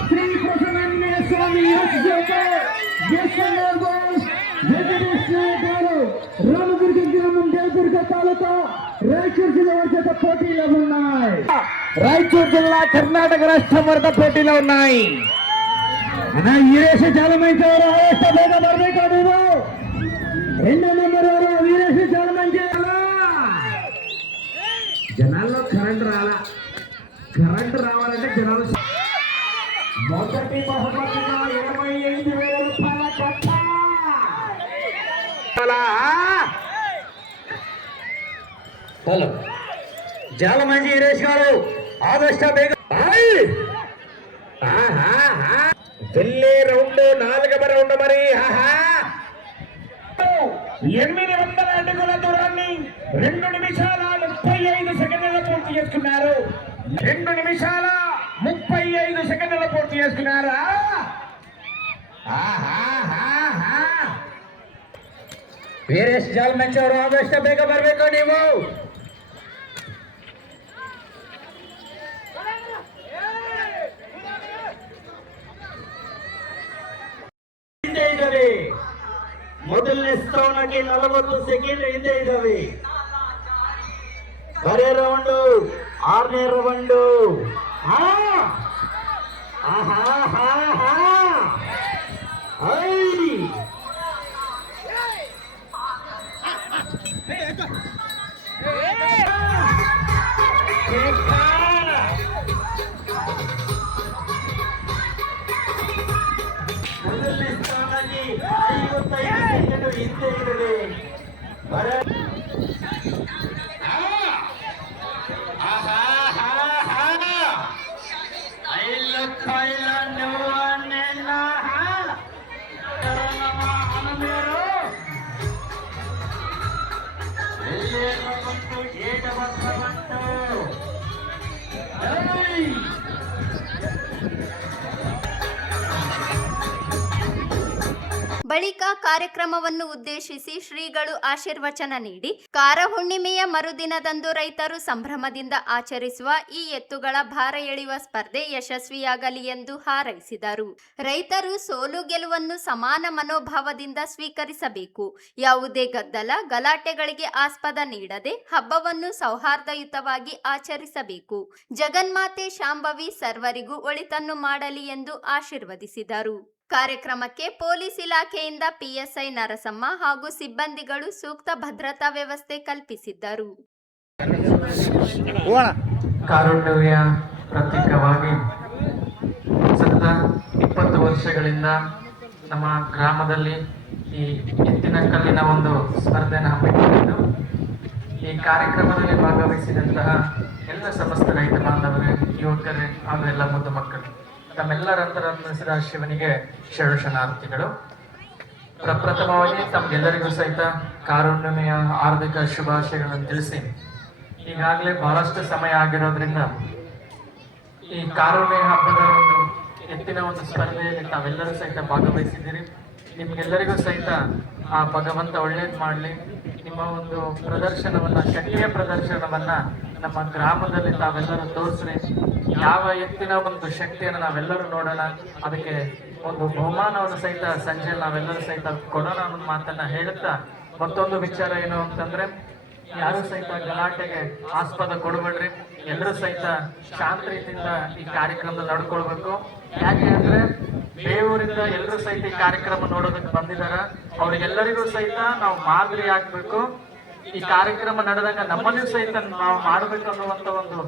శ్రీ ప్రసన్న స్వామి రామదుర్గ గ్రామం, దేవదుర్గ తాలూకా, రాయచూరు జిల్లా వద్ద పోటీలో ఉన్నాయి. రాయచూరు జిల్లా కర్ణాటక రాష్ట్రం వద్ద పోటీలో ఉన్నాయి. ವೀರೇಶ ಜಾಲಮಂಚಿ ಅವರು ಎಷ್ಟು ಬೇಗ ಬರಬೇಕು. ನೀವು 2ನೇ ನಂಬರ್ ಅವರು ವೀರೇಶ ಜಾಲಮಂಚಿ. జనాల్లో కరెంట్ రావాలంటే జనాలు మొదటి బహుమతిగా 25,000 రూపాయల కట్ట. హలో జాలమంచి వీరేష్ గారు ఆదర్శ బేగ వెళ్ళే రౌండ్ 4వ రౌండ్. మరి 800 అడుగుల దూరాన్ని 2 నిమిషాల 35 సెకండ్లలో పూర్తి చేసుకున్నారు. 2 నిమిషాల 35 సెకండ్లలో పూర్తి చేసుకున్నారా? ವೀರೇಶ್ ಜಾಲಮಂಚಿ ಅವರು ಆದಷ್ಟು ಬೇಗ ಬರಬೇಕು. ನೀವು ಮೊದಲನೇ ಸ್ಥಾನಕ್ಕೆ 40 ಸೆಕೆಂಡ್ ಹಿಂದೆ ಇದ್ದಾವೆ. ಬರೇ ರೌಂಡು 6ನೇ ರೌಂಡು. ಮೊದಲನೇ ಸ್ಥಾನಕ್ಕೆ 55 ಸೆಕೆಂಡ್ ಹಿಂದೆ ಇರದೆ ಬರೇ ಬಳಿಕ ಕಾರ್ಯಕ್ರಮವನ್ನು ಉದ್ದೇಶಿಸಿ ಶ್ರೀಗಳು ಆಶೀರ್ವಚನ ನೀಡಿ ಕಾರ ಹುಣ್ಣಿಮೆಯ ಮರುದಿನದಂದು ರೈತರು ಸಂಭ್ರಮದಿಂದ ಆಚರಿಸುವ ಈ ಎತ್ತುಗಳ ಭಾರ ಎಳೆಯುವ ಸ್ಪರ್ಧೆ ಯಶಸ್ವಿಯಾಗಲಿ ಎಂದು ಹಾರೈಸಿದರು. ರೈತರು ಸೋಲು ಗೆಲುವನ್ನು ಸಮಾನ ಮನೋಭಾವದಿಂದ ಸ್ವೀಕರಿಸಬೇಕು. ಯಾವುದೇ ಗದ್ದಲ ಗಲಾಟೆಗಳಿಗೆ ಆಸ್ಪದ ನೀಡದೆ ಹಬ್ಬವನ್ನು ಸೌಹಾರ್ದಯುತವಾಗಿ ಆಚರಿಸಬೇಕು. ಜಗನ್ಮಾತೆ ಶಾಂಭವಿ ಸರ್ವರಿಗೂ ಒಳಿತನ್ನು ಮಾಡಲಿ ಎಂದು ಆಶೀರ್ವದಿಸಿದರು. ಕಾರ್ಯಕ್ರಮಕ್ಕೆ ಪೊಲೀಸ್ ಇಲಾಖೆಯಿಂದ ಪಿಎಸ್ಐ ನರಸಮ್ಮ ಹಾಗೂ ಸಿಬ್ಬಂದಿಗಳು ಸೂಕ್ತ ಭದ್ರತಾ ವ್ಯವಸ್ಥೆ ಕಲ್ಪಿಸಿದ್ದರು. ಕಾರುಣ್ಯ ಪ್ರತೀಕವಾಗಿ ಸತತ 20 ವರ್ಷಗಳಿಂದ ನಮ್ಮ ಗ್ರಾಮದಲ್ಲಿ ಈ ಎತ್ತಿನ ಕಲ್ಲಿನ ಒಂದು ಸ್ಪರ್ಧೆಯನ್ನು ಹಮ್ಮಿಕೊಂಡಿದ್ದು, ಈ ಕಾರ್ಯಕ್ರಮದಲ್ಲಿ ಭಾಗವಹಿಸಿದಂತಹ ಎಲ್ಲ ಸಮಸ್ತ ರೈತ ಬಾಂಧವರೇ, ಯುವಕರೇ ಹಾಗೂ ಎಲ್ಲ ಮುದ್ದು ಮಕ್ಕಳು, ತಮ್ಮೆಲ್ಲರಂತರ ಶಿವನಿಗೆ ಶರಣಾರ್ಥಿಗಳು. ಪ್ರಪ್ರಥಮವಾಗಿ ತಮ್ಗೆಲ್ಲರಿಗೂ ಸಹಿತ ಕಾರುಣ್ಣಿಮೆಯ ಹಾರ್ದಿಕ ಶುಭಾಶಯಗಳನ್ನು ತಿಳಿಸಿ, ಈಗಾಗಲೇ ಬಹಳಷ್ಟು ಸಮಯ ಆಗಿರೋದ್ರಿಂದ ಈ ಕಾರುಣ್ಯ ಹಬ್ಬದ ಒಂದು ಎತ್ತಿನ ಒಂದು ಸ್ಪರ್ಧೆಯಲ್ಲಿ ತಾವೆಲ್ಲರೂ ಸಹಿತ ಭಾಗವಹಿಸಿದ್ದೀರಿ. ನಿಮ್ಗೆಲ್ಲರಿಗೂ ಸಹಿತ ಆ ಭಗವಂತ ಒಳ್ಳೇದು ಮಾಡಲಿ. ನಿಮ್ಮ ಒಂದು ಪ್ರದರ್ಶನವನ್ನ, ಶಕ್ತಿಯ ಪ್ರದರ್ಶನವನ್ನ ನಮ್ಮ ಗ್ರಾಮದಲ್ಲಿ ತಾವೆಲ್ಲರೂ ತೋರಿಸ್ರಿ. ಯಾವ ಎತ್ತಿನ ಒಂದು ಶಕ್ತಿಯನ್ನು ನಾವೆಲ್ಲರೂ ನೋಡೋಣ, ಅದಕ್ಕೆ ಒಂದು ಬಹುಮಾನವನ್ನು ಸಹಿತ ಸಂಜೆ ನಾವೆಲ್ಲರೂ ಸಹಿತ ಕೊಡೋಣ ಅನ್ನೋ ಮಾತನ್ನ ಹೇಳುತ್ತಾ, ಮತ್ತೊಂದು ವಿಚಾರ ಏನು ಅಂತಂದ್ರೆ, ಯಾರು ಸಹಿತ ಗಲಾಟೆಗೆ ಆಸ್ಪದ ಕೊಡಬೇಡ್ರಿ. ಎಲ್ಲರೂ ಸಹಿತ ಶಾಂತ ರೀತಿಯಿಂದ ಈ ಕಾರ್ಯಕ್ರಮದಲ್ಲಿ ನಡ್ಕೊಳ್ಬೇಕು. ಯಾಕೆ ಅಂದ್ರೆ ಬೇವೂರಿಂದ ಎಲ್ಲರೂ ಸಹಿತ ಈ ಕಾರ್ಯಕ್ರಮ ನೋಡೋದಕ್ಕೆ ಬಂದಿದಾರ. ಅವ್ರಿಗೆಲ್ಲರಿಗೂ ಸಹಿತ ನಾವು ಮಾದರಿ ಆಗ್ಬೇಕು. ಈ ಕಾರ್ಯಕ್ರಮ ನಡೆದಾಗ ನಮ್ಮನ್ನು ಸಹಿತ ನಾವು ಮಾಡಬೇಕು ಅನ್ನುವಂತ ಒಂದು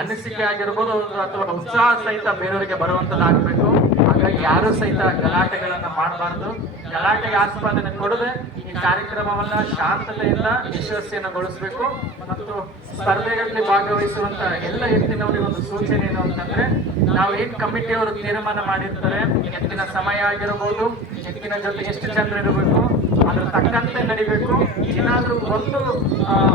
ಅನಿಸಿಕೆ ಆಗಿರ್ಬೋದು, ಅಥವಾ ಉತ್ಸಾಹ ಸಹಿತ ಬೇರೆಯವರಿಗೆ ಬರುವಂತದ್ದಾಗಬೇಕು. ಹಾಗಾಗಿ ಯಾರು ಸಹಿತ ಗಲಾಟೆಗಳನ್ನ ಮಾಡಬಾರ್ದು. ಗಲಾಟೆಗೆ ಆಸ್ಪದನೆ ಕೊಡದೆ ಈ ಕಾರ್ಯಕ್ರಮವನ್ನ ಶಾಂತತೆಯಿಂದ ಯಶಸ್ವಿಯನ್ನಗೊಳಿಸಬೇಕು. ಮತ್ತು ಸ್ಪರ್ಧೆಗಳಲ್ಲಿ ಭಾಗವಹಿಸುವಂತ ಎಲ್ಲ ಎತ್ತಿನವರಿಗೆ ಒಂದು ಸೂಚನೆ ಏನು ಅಂತಂದ್ರೆ, ನಾವು ಏನ್ ಕಮಿಟಿಯವರು ತೀರ್ಮಾನ ಮಾಡಿರ್ತಾರೆ, ಎತ್ತಿನ ಸಮಯ ಆಗಿರಬಹುದು, ಎತ್ತಿನ ಜೊತೆ ಎಷ್ಟು ಜನರು ಇರಬೇಕು, ಅದ್ರ ತಕ್ಕಂತೆ ನಡಿಬೇಕು. ಏನಾದ್ರೂ ಒಂದು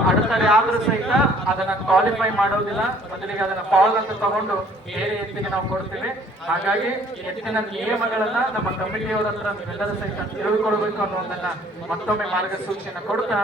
ಅಡೆತಡೆ ಆದ್ರೂ ಸಹಿತ ಅದನ್ನ ಕ್ವಾಲಿಫೈ ಮಾಡೋದಿಲ್ಲ, ಮೊದಲಿಗೆ ಅದನ್ನ ಪಾಲ್ ಅಂತ ತಗೊಂಡು ಬೇರೆ ಎತ್ತಿಗೆ ನಾವು ಕೊಡ್ತೀವಿ. ಹಾಗಾಗಿ ಎತ್ತಿನ ನಿಯಮಗಳನ್ನ ನಮ್ಮ ಕಮಿಟಿಯವರ ಹತ್ರ ಎಲ್ಲರೂ ಸಹಿತ ತಿಳಿದುಕೊಳ್ಬೇಕು ಅನ್ನೋದನ್ನ ಮತ್ತೊಮ್ಮೆ ಮಾರ್ಗಸೂಚಿಯನ್ನು ಕೊಡ್ತಾ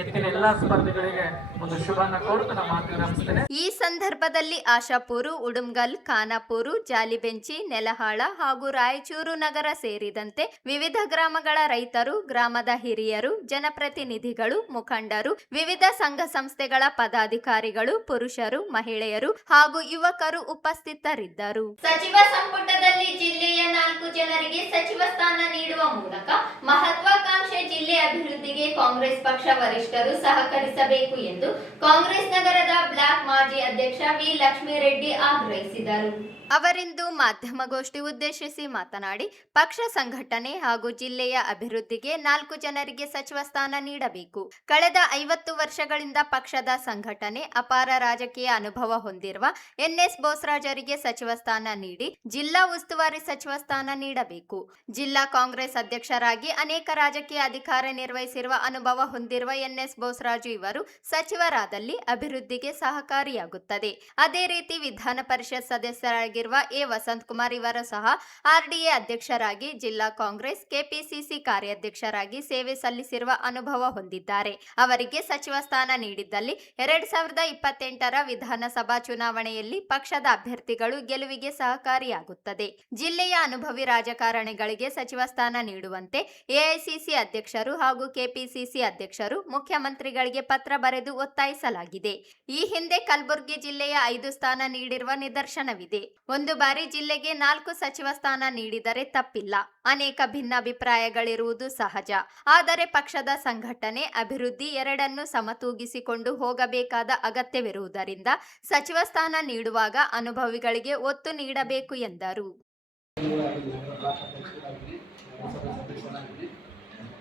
ಎತ್ತಿನ ಎಲ್ಲಾ ಸ್ಪರ್ಧೆಗಳಿಗೆ ಒಂದು ಶುಭನ ಕೋರ್ತು ನಮ್ಮ ಮಾತು ನಮಿಸ್ತೇನೆ. ಈ ಸಂದರ್ಭದಲ್ಲಿ ಆಶಾಪುರು, ಉಡುಮ್ಗಲ್, ಖಾನಾಪುರು, ಜಾಲಿಬೆಂಚಿ, ನೆಲಹಾಳ ಹಾಗೂ ರಾಯಚೂರು ನಗರ ಸೇರಿದಂತೆ ವಿವಿಧ ಗ್ರಾಮಗಳ ರೈತರು, ಗ್ರಾಮದ ಹಿರಿಯರು, ಜನಪ್ರತಿನಿಧಿಗಳು, ಮುಖಂಡರು, ವಿವಿಧ ಸಂಘ ಸಂಸ್ಥೆಗಳ ಪದಾಧಿಕಾರಿಗಳು, ಪುರುಷರು, ಮಹಿಳೆಯರು ಹಾಗೂ ಯುವಕರು ಉಪಸ್ಥಿತರಿದ್ದರು. ಸಚಿವ ಸಂಪುಟದಲ್ಲಿ ಜಿಲ್ಲೆಯ 4 ಜನರಿಗೆ ಸಚಿವ ಸ್ಥಾನ ನೀಡುವ ಮೂಲಕ ಮಹತ್ವಾಕಾಂಕ್ಷೆ ಜಿಲ್ಲೆ ಅಭಿವೃದ್ಧಿಗೆ ಕಾಂಗ್ರೆಸ್ ಪಕ್ಷ ವರಿಷ್ಠರು ಸಹಕರಿಸಬೇಕು ಎಂದು ಕಾಂಗ್ರೆಸ್ ನಗರದ ಬ್ಲಾಕ್ ಮಾಜಿ ಅಧ್ಯಕ್ಷ ವಿ ಲಕ್ಷ್ಮೀರೆಡ್ಡಿ ಆಗ್ರಹಿಸಿದರು. ಅವರಿಂದು ಮಾಧ್ಯಮಗೋಷ್ಠಿ ಉದ್ದೇಶಿಸಿ ಮಾತನಾಡಿ, ಪಕ್ಷ ಸಂಘಟನೆ ಹಾಗೂ ಜಿಲ್ಲೆಯ ಅಭಿವೃದ್ಧಿಗೆ 4 ಜನರಿಗೆ ಸಚಿವ ಸ್ಥಾನ ನೀಡಬೇಕು. ಕಳೆದ 50 ವರ್ಷಗಳಿಂದ ಪಕ್ಷದ ಸಂಘಟನೆ, ಅಪಾರ ರಾಜಕೀಯ ಅನುಭವ ಹೊಂದಿರುವ ಎನ್ಎಸ್ ಬೋಸರಾಜರಿಗೆ ಸಚಿವ ಸ್ಥಾನ ನೀಡಿ ಜಿಲ್ಲಾ ಉಸ್ತುವಾರಿ ಸಚಿವ ಸ್ಥಾನ ನೀಡಬೇಕು. ಜಿಲ್ಲಾ ಕಾಂಗ್ರೆಸ್ ಅಧ್ಯಕ್ಷರಾಗಿ ಅನೇಕ ರಾಜಕೀಯ ಅಧಿಕಾರ ನಿರ್ವಹಿಸಿರುವ ಅನುಭವ ಹೊಂದಿರುವ ಎನ್ಎಸ್ ಬೋಸರಾಜು ಇವರು ಸಚಿವರಾದಲ್ಲಿ ಅಭಿವೃದ್ಧಿಗೆ ಸಹಕಾರಿಯಾಗುತ್ತದೆ. ಅದೇ ರೀತಿ ವಿಧಾನ ಪರಿಷತ್ ಸದಸ್ಯರಾಗಿ ಸದಸ್ಯರಾಗಿರುವ ಎ ವಸಂತಕುಮಾರ್ ಇವರು ಸಹ ಆರ್ಡಿಎ ಅಧ್ಯಕ್ಷರಾಗಿ, ಜಿಲ್ಲಾ ಕಾಂಗ್ರೆಸ್ ಕೆಪಿಸಿಸಿ ಕಾರ್ಯಾಧ್ಯಕ್ಷರಾಗಿ ಸೇವೆ ಸಲ್ಲಿಸಿರುವ ಅನುಭವ ಹೊಂದಿದ್ದಾರೆ. ಅವರಿಗೆ ಸಚಿವ ಸ್ಥಾನ ನೀಡಿದ್ದಲ್ಲಿ 2028ರ ವಿಧಾನಸಭಾ ಚುನಾವಣೆಯಲ್ಲಿ ಪಕ್ಷದ ಅಭ್ಯರ್ಥಿಗಳು ಗೆಲುವಿಗೆ ಸಹಕಾರಿಯಾಗುತ್ತದೆ. ಜಿಲ್ಲೆಯ ಅನುಭವಿ ರಾಜಕಾರಣಿಗಳಿಗೆ ಸಚಿವ ಸ್ಥಾನ ನೀಡುವಂತೆ ಎಐಸಿಸಿ ಅಧ್ಯಕ್ಷರು ಹಾಗೂ ಕೆಪಿಸಿಸಿ ಅಧ್ಯಕ್ಷರು ಮುಖ್ಯಮಂತ್ರಿಗಳಿಗೆ ಪತ್ರ ಬರೆದು ಒತ್ತಾಯಿಸಲಾಗಿದೆ. ಈ ಹಿಂದೆ ಕಲಬುರಗಿ ಜಿಲ್ಲೆಯ 5 ಸ್ಥಾನ ನೀಡಿರುವ ನಿದರ್ಶನವಿದೆ. ಒಂದು ಬಾರಿ ಜಿಲ್ಲೆಗೆ 4 ಸಚಿವ ಸ್ಥಾನ ನೀಡಿದರೆ ತಪ್ಪಿಲ್ಲ. ಅನೇಕ ಭಿನ್ನಾಭಿಪ್ರಾಯಗಳಿರುವುದು ಸಹಜ. ಆದರೆ ಪಕ್ಷದ ಸಂಘಟನೆ, ಅಭಿವೃದ್ಧಿ ಎರಡನ್ನೂ ಸಮತೂಗಿಸಿಕೊಂಡು ಹೋಗಬೇಕಾದ ಅಗತ್ಯವಿರುವುದರಿಂದ ಸಚಿವ ಸ್ಥಾನ ನೀಡುವಾಗ ಅನುಭವಿಗಳಿಗೆ ಒತ್ತು ನೀಡಬೇಕು ಎಂದರು.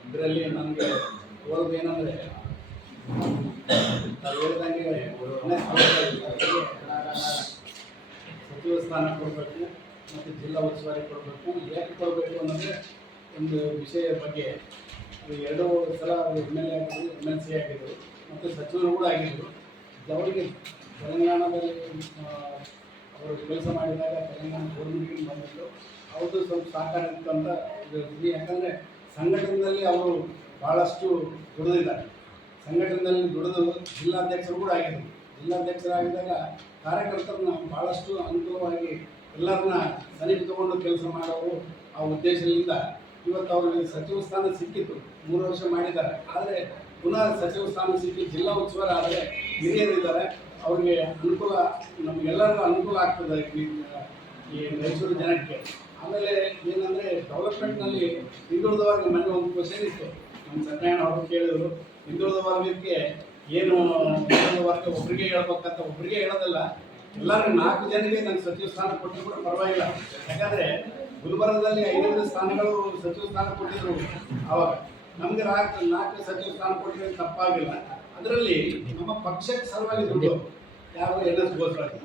ಇದರಲ್ಲಿ ನನಗೆ ಏನಂದರೆ ಹೇಳಿದಂಗೆ ಸಚಿವ ಸ್ಥಾನ ಕೊಡಬೇಕು ಮತ್ತು ಜಿಲ್ಲಾ ಉಸ್ತುವಾರಿ ಕೊಡಬೇಕು. ಯಾಕೆ ಕೊಡಬೇಕು ಅನ್ನೋದೇ ಒಂದು ವಿಷಯ ಬಗ್ಗೆ 2 ಸಲ MLA ಆಗಿದ್ದರು, MLC ಆಗಿದ್ದರು ಮತ್ತು ಸಚಿವರು ಕೂಡ ಆಗಿದ್ದರು. ಅವರಿಗೆ ತೆಲಂಗಾಣದಲ್ಲಿ ಅವರು ಕೆಲಸ ಮಾಡಿದಾಗ ತೆಲಂಗಾಣ ಗೌರ್ಮೆಂಟ್ಗೆ ಬಂದಿದ್ದು ಅವ್ರದ್ದು ಸ್ವಲ್ಪ ಸಹಕಾರ ಇತ್ತು ಅಂತ ಇದು. ಯಾಕಂದರೆ ಸಂಘಟನೆಯಲ್ಲಿ ಅವರು ಭಾಳಷ್ಟು ದುಡಿದಿದ್ದಾರೆ. ಸಂಘಟನೆಯಲ್ಲಿ ದುಡಿದು ಜಿಲ್ಲಾಧ್ಯಕ್ಷರು ಕೂಡ ಆಗಿದ್ದರು. ಜಿಲ್ಲಾಧ್ಯಕ್ಷರಾಗಿದ್ದಾಗ ಕಾರ್ಯಕರ್ತರನ್ನ ಭಾಳಷ್ಟು ಅನುಕೂಲವಾಗಿ ಎಲ್ಲರನ್ನ ಸನಿಹ ತಗೊಂಡು ಕೆಲಸ ಮಾಡೋರು. ಆ ಉದ್ದೇಶದಿಂದ ಇವತ್ತು ಅವರಿಗೆ ಸಚಿವ ಸ್ಥಾನ ಸಿಕ್ಕಿತ್ತು. 3 ವರ್ಷ ಮಾಡಿದ್ದಾರೆ. ಆದರೆ ಪುನಃ ಸಚಿವ ಸ್ಥಾನ ಸಿಕ್ಕಿ ಜಿಲ್ಲಾ ಉಸ್ತುವಾರಿ ಆದರೆ ಹಿರಿಯರಿದ್ದಾರೆ, ಅವ್ರಿಗೆ ಅನುಕೂಲ, ನಮಗೆಲ್ಲರಿಗೂ ಅನುಕೂಲ ಆಗ್ತದೆ ಈ ಮೈಸೂರು ಜನಕ್ಕೆ. ಆಮೇಲೆ ಏನಂದರೆ ಡೆವಲಪ್ಮೆಂಟ್ನಲ್ಲಿ ಹಿಂದುಳಿದ ವರ್ಗ ಮೊನ್ನೆ ಒಂದು ಕ್ವಶನ್ ಇತ್ತು, ನಮ್ಮ ಸತ್ಯನಾರಾಯಣ ಅವರು ಕೇಳಿದ್ರು, ಹಿಂದುಳಿದ ವರ್ಗಕ್ಕೆ ಏನು ಹಿಂದುಳಿದ ವರ್ಗ ಒಬ್ಬರಿಗೆ ಹೇಳ್ಬೇಕಂತ. ಒಬ್ಬರಿಗೆ ಹೇಳೋದಲ್ಲ, ಎಲ್ಲರಿಗೂ 4 ಜನರಿಗೆ ನಾನು ಸಚಿವ ಸ್ಥಾನ ಕೊಟ್ಟರು ಕೂಡ ಪರವಾಗಿಲ್ಲ. ಯಾಕಂದರೆ ಗುಲ್ಬರ್ಗದಲ್ಲಿ 5 ಸ್ಥಾನಗಳು ಸಚಿವ ಸ್ಥಾನ ಕೊಟ್ಟಿದ್ರು. ಆವಾಗ ನಮಗೆ 4 ಸಚಿವ ಸ್ಥಾನ ಕೊಟ್ಟರೆ ತಪ್ಪಾಗಿಲ್ಲ. ಅದರಲ್ಲಿ ನಮ್ಮ ಪಕ್ಷಕ್ಕೆ ಸಲುವಾಗಿ ದುಡ್ಡು ಯಾರು NS ಗೋಸ್ವಾಮಿ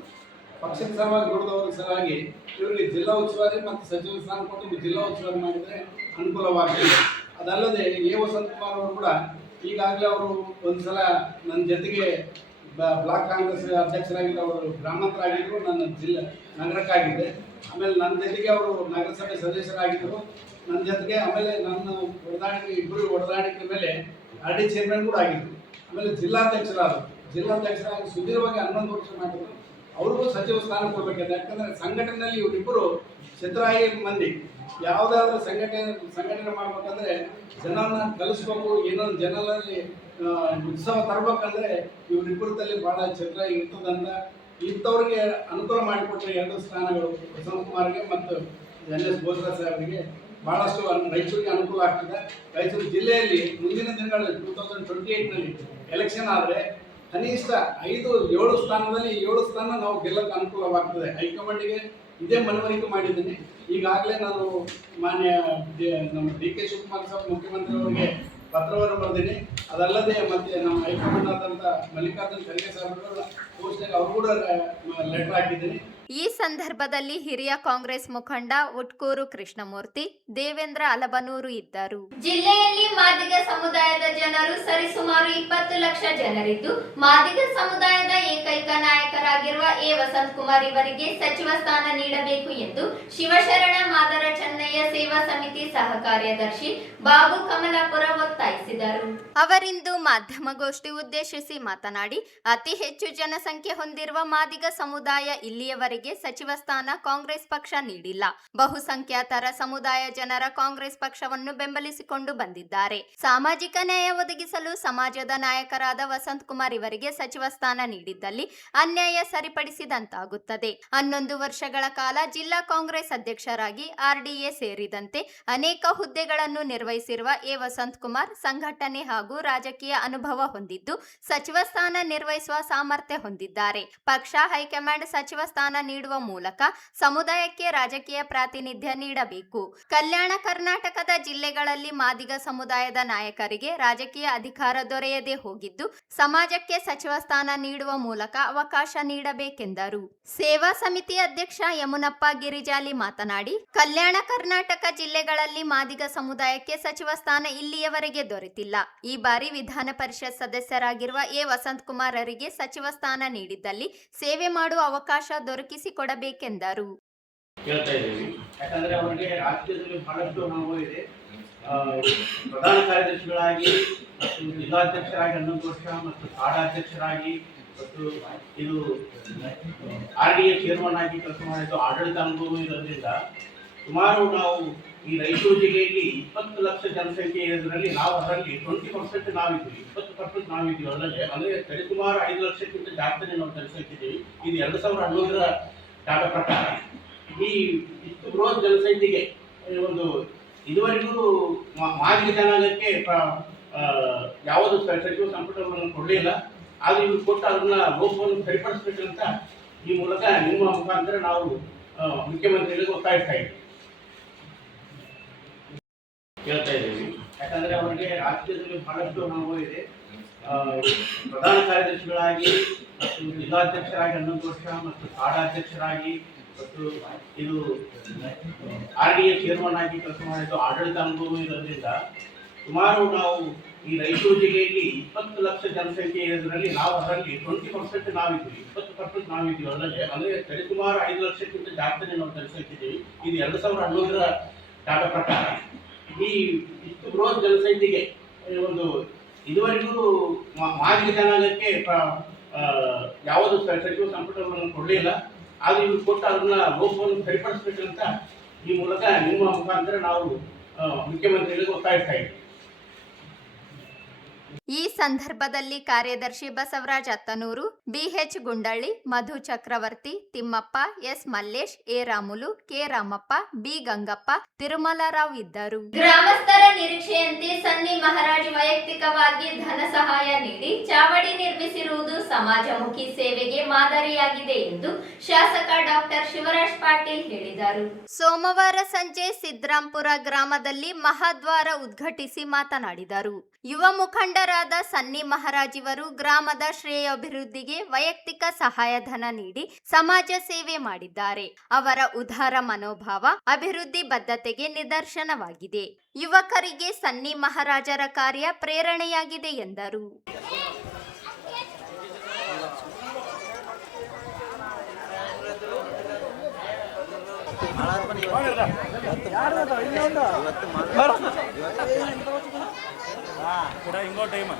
ಪಕ್ಷಕ್ಕೆ ಸಲುವಾಗಿ ದುಡಿದವ್ರ ಸಲುವಾಗಿ ಇವರಿಗೆ ಜಿಲ್ಲಾ ಉಸ್ತುವಾರಿ ಮತ್ತು ಸಚಿವ ಸ್ಥಾನ ಕೊಟ್ಟು ಜಿಲ್ಲಾ ಉಸ್ತುವಾರಿ ಮಾಡಿದರೆ ಅನುಕೂಲವಾಗ್ತದೆ. ಅದಲ್ಲದೆ ಎ ವಸಂತಕುಮಾರ್ ಅವರು ಕೂಡ ಈಗಾಗಲೇ ಅವರು ಒಂದು ಸಲ ನನ್ನ ಜೊತೆಗೆ ಬ್ಲಾಕ್ ಕಾಂಗ್ರೆಸ್ ಅಧ್ಯಕ್ಷರಾಗಿದ್ದು, ಅವರು ಗ್ರಾಮಾಂತರ ಆಗಿದ್ದರು, ನನ್ನ ನಗರಕ್ಕಾಗಿದ್ದೆ. ಆಮೇಲೆ ನನ್ನ ಜೊತೆಗೆ ಅವರು ನಗರಸಭೆ ಸದಸ್ಯರಾಗಿದ್ದರು ನನ್ನ ಜೊತೆಗೆ. ಆಮೇಲೆ ನನ್ನ ಇಬ್ಬರು ಹೊಡೆದಾಣಿಕೆ ಮೇಲೆ RD ಚೇರ್ಮನ್ ಕೂಡ ಆಗಿದ್ದರು. ಆಮೇಲೆ ಜಿಲ್ಲಾಧ್ಯಕ್ಷರಾಗಿ ಸುದೀರ್ಘವಾಗಿ 11 ವರ್ಷ ಮಾಡಿದ್ರು. ಅವ್ರಿಗೂ ಸಚಿವ ಸ್ಥಾನ ಕೊಡಬೇಕಿದೆ. ಯಾಕಂದರೆ ಸಂಘಟನೆಯಲ್ಲಿ ಇವರಿಬ್ಬರು ಛತ್ರಾಯಿ ಮಂದಿ. ಯಾವುದಾದ್ರೂ ಸಂಘಟನೆ ಮಾಡ್ಬೇಕಂದ್ರೆ ಜನರನ್ನ ಕಲಿಸ್ಬೇಕು, ಏನೊಂದು ಜನರಲ್ಲಿ ಉತ್ಸವ ತರಬೇಕಂದ್ರೆ ಇವರಿಬ್ಬರದಲ್ಲಿ ಭಾಳ ಛತ್ರಾಯಿ ಇರ್ತದಂತ. ಇಂಥವ್ರಿಗೆ ಅನುಕೂಲ ಮಾಡಿಕೊಟ್ರೆ 2 ಸ್ಥಾನಗಳು ವಸಂತಕುಮಾರ್ಗೆ ಮತ್ತು NS ಗೋಸ್ವಾಮಿ ಸಾಹೇಬರಿಗೆ ಭಾಳಷ್ಟು ರಾಯಚೂರಿಗೆ ಅನುಕೂಲ ಆಗ್ತದೆ. ರಾಯಚೂರು ಜಿಲ್ಲೆಯಲ್ಲಿ ಮುಂದಿನ ದಿನಗಳಲ್ಲಿ 2028ನಲ್ಲಿ ಎಲೆಕ್ಷನ್ ಆದರೆ ಕನಿಷ್ಠ 5-7 ಸ್ಥಾನದಲ್ಲಿ 7 ಸ್ಥಾನ ನಾವು ಗೆಲ್ಲಕ್ಕೆ ಅನುಕೂಲವಾಗ್ತದೆ. ಹೈಕಮಾಂಡಿಗೆ ಇದೇ ಮನವರಿಕೆ ಮಾಡಿದ್ದೀನಿ. ಈಗಾಗಲೇ ನಾನು ಮಾನ್ಯ ನಮ್ಮ DK ಶಿವಕುಮಾರ್ ಸಾಹೇಬ್ ಮುಖ್ಯಮಂತ್ರಿ ಅವರಿಗೆ ಪತ್ರವನ್ನು ಬರೆದಿನಿ. ಅದಲ್ಲದೆ ಮತ್ತೆ ನಮ್ಮ ಹೈಕಮಾಂಡ್ ಆದಂಥ ಮಲ್ಲಿಕಾರ್ಜುನ್ ಖರ್ಗೆ ಸಾಹೇಬರ ಪೋಸ್ಟ್ಗೆ ಅವರು ಕೂಡ ಲೆಟರ್ ಹಾಕಿದ್ದೀನಿ. ಈ ಸಂದರ್ಭದಲ್ಲಿ ಹಿರಿಯ ಕಾಂಗ್ರೆಸ್ ಮುಖಂಡ ಉಟ್ಕೂರು ಕೃಷ್ಣಮೂರ್ತಿ, ದೇವೇಂದ್ರ ಅಲಬನೂರು ಇದ್ದರು. ಜಿಲ್ಲೆಯಲ್ಲಿ ಮಾದಿಗ ಸಮುದಾಯದ ಜನರು ಸರಿಸುಮಾರು 20 ಲಕ್ಷ ಜನರಿದ್ದು, ಮಾದಿಗ ಸಮುದಾಯದ ಏಕೈಕ ನಾಯಕರಾಗಿರುವ ಎ ವಸಂತಕುಮಾರ್ ಇವರಿಗೆ ಸಚಿವ ಸ್ಥಾನ ನೀಡಬೇಕು ಎಂದು ಶಿವಶರಣ ಮಾದರ ಚೆನ್ನಯ್ಯ ಸೇವಾ ಸಮಿತಿ ಸಹ ಕಾರ್ಯದರ್ಶಿ ಬಾಬು ಕಮಲಾಪುರ ಒತ್ತಾಯಿಸಿದರು. ಅವರಿಂದು ಮಾಧ್ಯಮಗೋಷ್ಠಿ ಉದ್ದೇಶಿಸಿ ಮಾತನಾಡಿ, ಅತಿ ಹೆಚ್ಚು ಜನಸಂಖ್ಯೆ ಹೊಂದಿರುವ ಮಾದಿಗ ಸಮುದಾಯ ಇಲ್ಲಿಯವರೆಗೆ ಸಚಿವ ಸ್ಥಾನ ಕಾಂಗ್ರೆಸ್ ಪಕ್ಷ ನೀಡಿಲ್ಲ. ಬಹುಸಂಖ್ಯಾತರ ಸಮುದಾಯ ಜನರ ಕಾಂಗ್ರೆಸ್ ಪಕ್ಷವನ್ನು ಬೆಂಬಲಿಸಿಕೊಂಡು ಬಂದಿದ್ದಾರೆ. ಸಾಮಾಜಿಕ ನ್ಯಾಯ ಒದಗಿಸಲು ಸಮಾಜದ ನಾಯಕರಾದ ವಸಂತಕುಮಾರ್ ಇವರಿಗೆ ಸಚಿವ ಸ್ಥಾನ ನೀಡಿದ್ದಲ್ಲಿ ಅನ್ಯಾಯ ಸರಿಪಡಿಸಿದಂತಾಗುತ್ತದೆ. 11 ವರ್ಷಗಳ ಕಾಲ ಜಿಲ್ಲಾ ಕಾಂಗ್ರೆಸ್ ಅಧ್ಯಕ್ಷರಾಗಿ RDA ಸೇರಿದಂತೆ ಅನೇಕ ಹುದ್ದೆಗಳನ್ನು ನಿರ್ವಹಿಸಿರುವ ಎ ವಸಂತಕುಮಾರ್ ಸಂಘಟನೆ ಹಾಗೂ ರಾಜಕೀಯ ಅನುಭವ ಹೊಂದಿದ್ದು ಸಚಿವ ಸ್ಥಾನ ನಿರ್ವಹಿಸುವ ಸಾಮರ್ಥ್ಯ ಹೊಂದಿದ್ದಾರೆ. ಪಕ್ಷ ಹೈಕಮಾಂಡ್ ಸಚಿವ ಸ್ಥಾನ ನೀಡುವ ಮೂಲಕ ಸಮುದಾಯಕ್ಕೆ ರಾಜಕೀಯ ಪ್ರಾತಿನಿಧ್ಯ ನೀಡಬೇಕು. ಕಲ್ಯಾಣ ಕರ್ನಾಟಕದ ಜಿಲ್ಲೆಗಳಲ್ಲಿ ಮಾದಿಗ ಸಮುದಾಯದ ನಾಯಕರಿಗೆ ರಾಜಕೀಯ ಅಧಿಕಾರ ದೊರೆಯದೇ ಹೋಗಿದ್ದು ಸಮಾಜಕ್ಕೆ ಸಚಿವ ಸ್ಥಾನ ನೀಡುವ ಮೂಲಕ ಅವಕಾಶ ನೀಡಬೇಕೆಂದರು. ಸೇವಾ ಸಮಿತಿ ಅಧ್ಯಕ್ಷ ಯಮುನಪ್ಪ ಗಿರಿಜಾಲಿ ಮಾತನಾಡಿ, ಕಲ್ಯಾಣ ಕರ್ನಾಟಕ ಜಿಲ್ಲೆಗಳಲ್ಲಿ ಮಾದಿಗ ಸಮುದಾಯಕ್ಕೆ ಸಚಿವ ಸ್ಥಾನ ಇಲ್ಲಿಯವರೆಗೆ ದೊರೆತಿಲ್ಲ. ಈ ಬಾರಿ ವಿಧಾನ ಪರಿಷತ್ ಸದಸ್ಯರಾಗಿರುವ ಎ ವಸಂತಕುಮಾರ್ ಅವರಿಗೆ ಸಚಿವ ಸ್ಥಾನ ನೀಡಿದ್ದಲ್ಲಿ ಸೇವೆ ಮಾಡುವ ಅವಕಾಶ ದೊರಕಿ ದೊರಕಿಸಿಕೊಡಬೇಕೆಂದರು. ಕೇಳ್ತಾ ಇದ್ದೀವಿ. ಯಾಕಂದ್ರೆ ಅವರಿಗೆ ರಾಜ್ಯದಲ್ಲಿ ಬಹಳಷ್ಟು ಅನುಭವ ಇದೆ. ಪ್ರಧಾನ ಕಾರ್ಯದರ್ಶಿಗಳಾಗಿ ಮತ್ತು ಜಿಲ್ಲಾಧ್ಯಕ್ಷರಾಗಿ 11 ವರ್ಷ ಮತ್ತು ಕಾಡಾಧ್ಯಕ್ಷರಾಗಿ ಮತ್ತು ಇದು RDA ಚೇರ್ಮನ್ ಆಗಿ ಕೆಲಸ ಮಾಡಿದ್ದು ಆಡಳಿತ ಅನುಭವ ಇರೋದ್ರಿಂದ ಸುಮಾರು ನಾವು ಈ ರಾಯಚೂರು ಜಿಲ್ಲೆಯಲ್ಲಿ 20 ಲಕ್ಷ ಜನಸಂಖ್ಯೆ ಇರೋದ್ರಲ್ಲಿ ನಾವು ಅದರಲ್ಲಿ 20% ನಾವಿದ್ದೀವಿ, 20% ನಾವಿದ್ದೀವಿ. ಅದರಲ್ಲಿ ಅಂದರೆ ಸರಿಸುಮಾರು 5 ಲಕ್ಷಕ್ಕಿಂತ ಜಾಸ್ತಿನೇ ನಾವು ಜನಸಂಖ್ಯೆ ಇದ್ದೀವಿ. ಇದು 2011ರ ಡಾಟಾ ಪ್ರಕಾರ. ಈ ಇಷ್ಟು ಬೃಹತ್ ಜನಸಂಖ್ಯೆಗೆ ಒಂದು ಇದುವರೆಗೂ ಮಾದಿಗ ಜನಾಂಗಕ್ಕೆ ಯಾವುದು ಸಚಿವ ಸಂಪುಟವನ್ನು ಕೊಡಲಿಲ್ಲ. ಆದರೆ ಇವರು ಕೊಟ್ಟು ಅದನ್ನ ಲೋಪವನ್ನು ಸರಿಪಡಿಸಬೇಕಂತ ಈ ಮೂಲಕ ನಿಮ್ಮ ಮುಖಾಂತರ ನಾವು ಮುಖ್ಯಮಂತ್ರಿಗಳಿಗೆ ಒತ್ತಾಯಿಸ್ತಾ ಇದ್ದೀವಿ, ಕೇಳ್ತಾ ಇದ್ದೀವಿ. ಯಾಕಂದ್ರೆ ಅವರಿಗೆ ರಾಜ್ಯದಲ್ಲಿ ಬಹಳಷ್ಟು ಅನುಭವ ಇದೆ. ಪ್ರಧಾನ ಕಾರ್ಯದರ್ಶಿಗಳಾಗಿ ಮತ್ತು ಜಿಲ್ಲಾಧ್ಯಕ್ಷರಾಗಿ 11 ವರ್ಷ ಮತ್ತು ಕಾಡಾಧ್ಯಕ್ಷರಾಗಿ ಮತ್ತು ಇದು RDA ಚೇರ್ಮನ್ ಆಗಿ ಕೆಲಸ ಮಾಡಿದ್ದು ಆಡಳಿತ ಅನುಭವ ಇರೋದ್ರಿಂದ ಸುಮಾರು ನಾವು ಈ ರಾಯಚೂರು ಜಿಲ್ಲೆಯಲ್ಲಿ 20 ಲಕ್ಷ ಜನಸಂಖ್ಯೆ ಇರೋದ್ರಲ್ಲಿ ನಾವು ಅದರಲ್ಲಿ 20% ನಾವಿದ್ದೀವಿ, 20% ನಾವಿದ್ದೀವಿ. ಅದರಲ್ಲಿ ಅಂದರೆ ಸರಿಸುಮಾರು 5 ಲಕ್ಷಕ್ಕಿಂತ ಜಾಸ್ತಿನೇ ನಾವು ಜನಸಂಖ್ಯೆ ಇದ್ದೀವಿ. ಇದು 2011ರ ಡಾಟಾ ಪ್ರಕಾರ. ಈ ಇಷ್ಟು ಬೃಹತ್ ಜನಸಂಖ್ಯೆಗೆ ಒಂದು ಇದುವರೆಗೂ ಮಾದಿಗ ಜನಾಂಗಕ್ಕೆ ಯಾವುದು ಸಚಿವ ಸಂಪುಟವನ್ನು ಕೊಡಲಿಲ್ಲ. ಆದರೆ ಇವರು ಕೊಟ್ಟು ಅದನ್ನ ಲೋಪವನ್ನು ಸರಿಪಡಿಸಬೇಕಂತ ಈ ಮೂಲಕ ನಿಮ್ಮ ಮುಖಾಂತರ ನಾವು ಮುಖ್ಯಮಂತ್ರಿಗಳಿಗೆ ಒತ್ತಾಯಿಸ್ತಾ ಇದ್ದೀವಿ. ಈ ಸಂದರ್ಭದಲ್ಲಿ ಕಾರ್ಯದರ್ಶಿ Basavaraj Attanuru, BH Gundalli, Madhu Chakravarti, Thimmappa, S Mallesh, A Ramulu, K Ramappa, B Gangappa, Tirumalarao ಇದ್ದರು. ಗ್ರಾಮಸ್ಥರ ನಿರೀಕ್ಷೆಯಂತೆ ಸನ್ನಿ ಮಹಾರಾಜ್ ವೈಯಕ್ತಿಕವಾಗಿ ಧನ ಸಹಾಯ ನೀಡಿ ಚಾವಡಿ ನಿರ್ಮಿಸಿರುವುದು ಸಮಾಜಮುಖಿ ಸೇವೆಗೆ ಮಾದರಿಯಾಗಿದೆ ಎಂದು ಶಾಸಕ ಡಾಕ್ಟರ್ ಶಿವರಾಜ್ ಪಾಟೀಲ್ ಹೇಳಿದರು. ಸೋಮವಾರ ಸಂಜೆ ಸಿದ್ರಾಂಪುರ ಗ್ರಾಮದಲ್ಲಿ ಮಹಾದ್ವಾರ ಉದ್ಘಾಟಿಸಿ ಮಾತನಾಡಿದರು. ಯುವ ಮುಖಂಡರಾದ ಸನ್ನಿ ಮಹಾರಾಜ್ ಇವರು ಗ್ರಾಮದ ಶ್ರೇಯೋಭಿವೃದ್ಧಿಗೆ ವೈಯಕ್ತಿಕ ಸಹಾಯಧನ ನೀಡಿ ಸಮಾಜ ಸೇವೆ ಮಾಡಿದ್ದಾರೆ. ಅವರ ಉದಾರ ಮನೋಭಾವ ಅಭಿವೃದ್ಧಿ ಬದ್ಧತೆಗೆ ನಿದರ್ಶನವಾಗಿದೆ. ಯುವಕರಿಗೆ ಸನ್ನಿ ಮಹಾರಾಜರ ಕಾರ್ಯ ಪ್ರೇರಣೆಯಾಗಿದೆ ಎಂದರು. ಇಂಗೋ ಟೈಮ್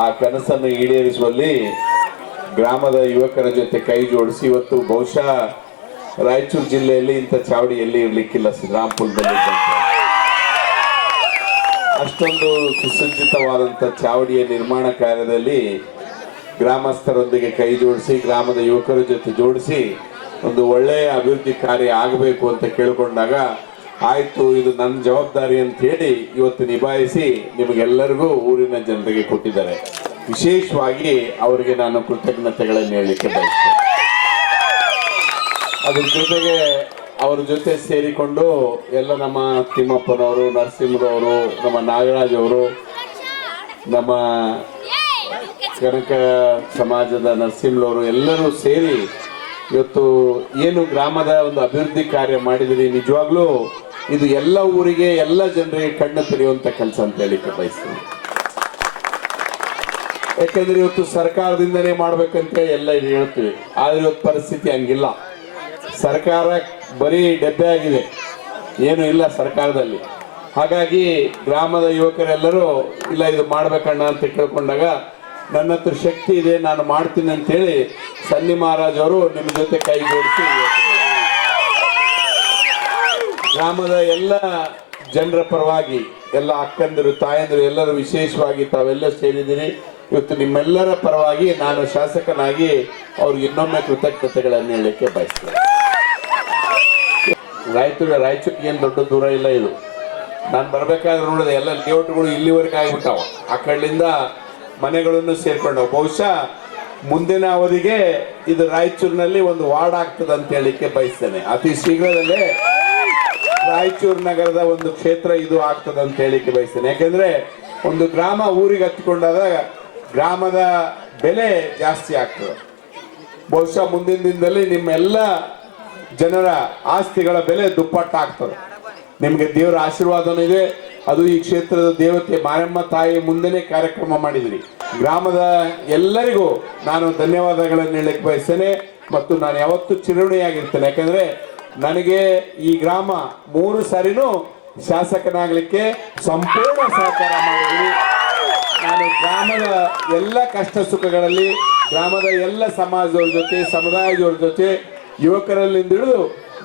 ಆ ಕನಸನ್ನು ಈಡೇರಿಸುವಲ್ಲಿ ಗ್ರಾಮದ ಯುವಕರ ಜೊತೆ ಕೈ ಜೋಡಿಸಿ ಇವತ್ತು ಬಹುಶಃ ರಾಯಚೂರು ಜಿಲ್ಲೆಯಲ್ಲಿ ಇಂಥ ಚಾವಡಿ ಎಲ್ಲಿ ಇರ್ಲಿಕ್ಕಿಲ್ಲ. ಶ್ರೀರಾಮ್ಪುರದಲ್ಲಿ ಅಷ್ಟೊಂದು ಸುಸಜ್ಜಿತವಾದಂಥ ಚಾವಡಿಯ ನಿರ್ಮಾಣ ಕಾರ್ಯದಲ್ಲಿ ಗ್ರಾಮಸ್ಥರೊಂದಿಗೆ ಕೈ ಜೋಡಿಸಿ ಗ್ರಾಮದ ಯುವಕರ ಜೊತೆ ಜೋಡಿಸಿ ಒಂದು ಒಳ್ಳೆಯ ಅಭಿವೃದ್ಧಿ ಕಾರ್ಯ ಆಗಬೇಕು ಅಂತ ಕೇಳಿಕೊಂಡಾಗ ಆಯ್ತು, ಇದು ನನ್ನ ಜವಾಬ್ದಾರಿ ಅಂತ ಹೇಳಿ ಇವತ್ತು ನಿಭಾಯಿಸಿ ನಿಮಗೆಲ್ಲರಿಗೂ ಊರಿನ ಜನರಿಗೆ ಕೊಟ್ಟಿದ್ದಾರೆ. ವಿಶೇಷವಾಗಿ ಅವರಿಗೆ ನಾನು ಕೃತಜ್ಞತೆಗಳನ್ನು ಹೇಳಲಿಕ್ಕೆ ಬಯಸ್ತೇನೆ. ಅದ್ರ ಜೊತೆಗೆ ಅವ್ರ ಜೊತೆ ಸೇರಿಕೊಂಡು ಎಲ್ಲ ನಮ್ಮ ತಿಮ್ಮಪ್ಪನವರು, ನರಸಿಂಹರವರು, ನಮ್ಮ ನಾಗರಾಜ್ ಅವರು, ನಮ್ಮ ಕನಕ ಸಮಾಜದ ನರಸಿಂಹರವರು ಎಲ್ಲರೂ ಸೇರಿ ಇವತ್ತು ಏನು ಗ್ರಾಮದ ಒಂದು ಅಭಿವೃದ್ಧಿ ಕಾರ್ಯ ಮಾಡಿದಿರಿ. ನಿಜವಾಗ್ಲೂ ಇದು ಎಲ್ಲ ಊರಿಗೆ ಎಲ್ಲ ಜನರಿಗೆ ಕಣ್ಣು ತೆರೆಯುವಂತ ಕೆಲಸ ಅಂತ ಹೇಳಿಕ್ಕೆ ಬಯಸ್ತೀನಿ. ಯಾಕಂದ್ರೆ ಇವತ್ತು ಸರ್ಕಾರದಿಂದನೇ ಮಾಡ್ಬೇಕಂತ ಎಲ್ಲ ಹೇಳ್ತೀವಿ, ಆದ್ರೆ ಇವತ್ತು ಪರಿಸ್ಥಿತಿ ಹಂಗಿಲ್ಲ. ಸರ್ಕಾರ ಬರೀ ಡಬ್ಬೆ ಆಗಿದೆ, ಏನು ಇಲ್ಲ ಸರ್ಕಾರದಲ್ಲಿ. ಹಾಗಾಗಿ ಗ್ರಾಮದ ಯುವಕರೆಲ್ಲರೂ ಇಲ್ಲ ಇದು ಮಾಡ್ಬೇಕಣ್ಣ ಅಂತ ಕೇಳ್ಕೊಂಡಾಗ ನನ್ನ ಹತ್ರ ಶಕ್ತಿ ಇದೆ, ನಾನು ಮಾಡ್ತೀನಿ ಅಂತೇಳಿ ಸನ್ನಿ ಮಹಾರಾಜ್ ಅವರು ನಿಮ್ಮ ಜೊತೆ ಕೈ ಜೋಡಿಸಿ ಗ್ರಾಮದ ಎಲ್ಲ ಜನರ ಪರವಾಗಿ ಎಲ್ಲ ಅಕ್ಕಂದಿರು, ತಾಯಂದಿರು ಎಲ್ಲರೂ ವಿಶೇಷವಾಗಿ ತಾವೆಲ್ಲ ಸೇರಿದ್ದೀರಿ. ಇವತ್ತು ನಿಮ್ಮೆಲ್ಲರ ಪರವಾಗಿ ನಾನು ಶಾಸಕನಾಗಿ ಅವ್ರಿಗೆ ಇನ್ನೊಮ್ಮೆ ಕೃತಜ್ಞತೆಗಳನ್ನು ಹೇಳಲಿಕ್ಕೆ ಬಯಸ್ತೇನೆ. ರಾಯಚೂರಿಗೆ ಏನು ದೊಡ್ಡ ದೂರ ಇಲ್ಲ. ಇದು ನಾನು ಬರ್ಬೇಕಾದ್ರೆ ನೋಡಿದೆ ಎಲ್ಲ ಲೇಔಟ್ಗಳು ಇಲ್ಲಿವರೆಗೆ ಆಗಿಬಿಟ್ಟಾವ. ಆ ಕಡೆಯಿಂದ ಮನೆಗಳನ್ನು ಸೇರ್ಕೊಂಡವು. ಬಹುಶಃ ಮುಂದಿನ ಅವಧಿಗೆ ಇದು ರಾಯಚೂರಿನಲ್ಲಿ ಒಂದು ವಾರ್ಡ್ ಆಗ್ತದೆ ಅಂತ ಹೇಳಲಿಕ್ಕೆ ಬಯಸ್ತೇನೆ. ಅತಿ ಶೀಘ್ರದಲ್ಲೇ ರಾಯಚೂರು ನಗರದ ಒಂದು ಕ್ಷೇತ್ರ ಇದು ಆಗ್ತದೆ ಅಂತ ಹೇಳಲಿಕ್ಕೆ ಬಯಸ್ತೇನೆ. ಯಾಕೆಂದ್ರೆ ಒಂದು ಗ್ರಾಮ ಊರಿಗೆ ಹಚ್ಕೊಂಡಾಗ ಗ್ರಾಮದ ಬೆಲೆ ಜಾಸ್ತಿ ಆಗ್ತದೆ. ಬಹುಶಃ ಮುಂದಿನ ದಿನದಲ್ಲಿ ನಿಮ್ಮೆಲ್ಲ ಜನರ ಆಸ್ತಿಗಳ ಬೆಲೆ ದುಪ್ಪಟ್ಟಾಗ್ತದೆ. ನಿಮಗೆ ದೇವರ ಆಶೀರ್ವಾದನೂ ಇದೆ. ಅದು ಈ ಕ್ಷೇತ್ರದ ದೇವತೆ ಮಾರಮ್ಮ ತಾಯಿ ಮುಂದೆನೇ ಕಾರ್ಯಕ್ರಮ ಮಾಡಿದಿರಿ. ಗ್ರಾಮದ ಎಲ್ಲರಿಗೂ ನಾನು ಧನ್ಯವಾದಗಳನ್ನು ಹೇಳಕ್ಕೆ ಬಯಸ್ತೇನೆ ಮತ್ತು ನಾನು ಯಾವತ್ತೂ ಚಿರಋಣಿಯಾಗಿರ್ತೇನೆ. ಯಾಕಂದ್ರೆ ನನಗೆ ಈ ಗ್ರಾಮ 3 ಸಾರಿನೂ ಶಾಸಕನಾಗಲಿಕ್ಕೆ ಸಂಪೂರ್ಣ ಸಹಕಾರ ಮಾಡಿದ್ರಿ. ನಾನು ಗ್ರಾಮದ ಎಲ್ಲ ಕಷ್ಟ ಸುಖಗಳಲ್ಲಿ ಗ್ರಾಮದ ಎಲ್ಲ ಸಮಾಜದವ್ರ ಜೊತೆ, ಸಮುದಾಯದವ್ರ ಜೊತೆ, ಯುವಕರಲ್ಲಿಂದ ಹಿಡಿದು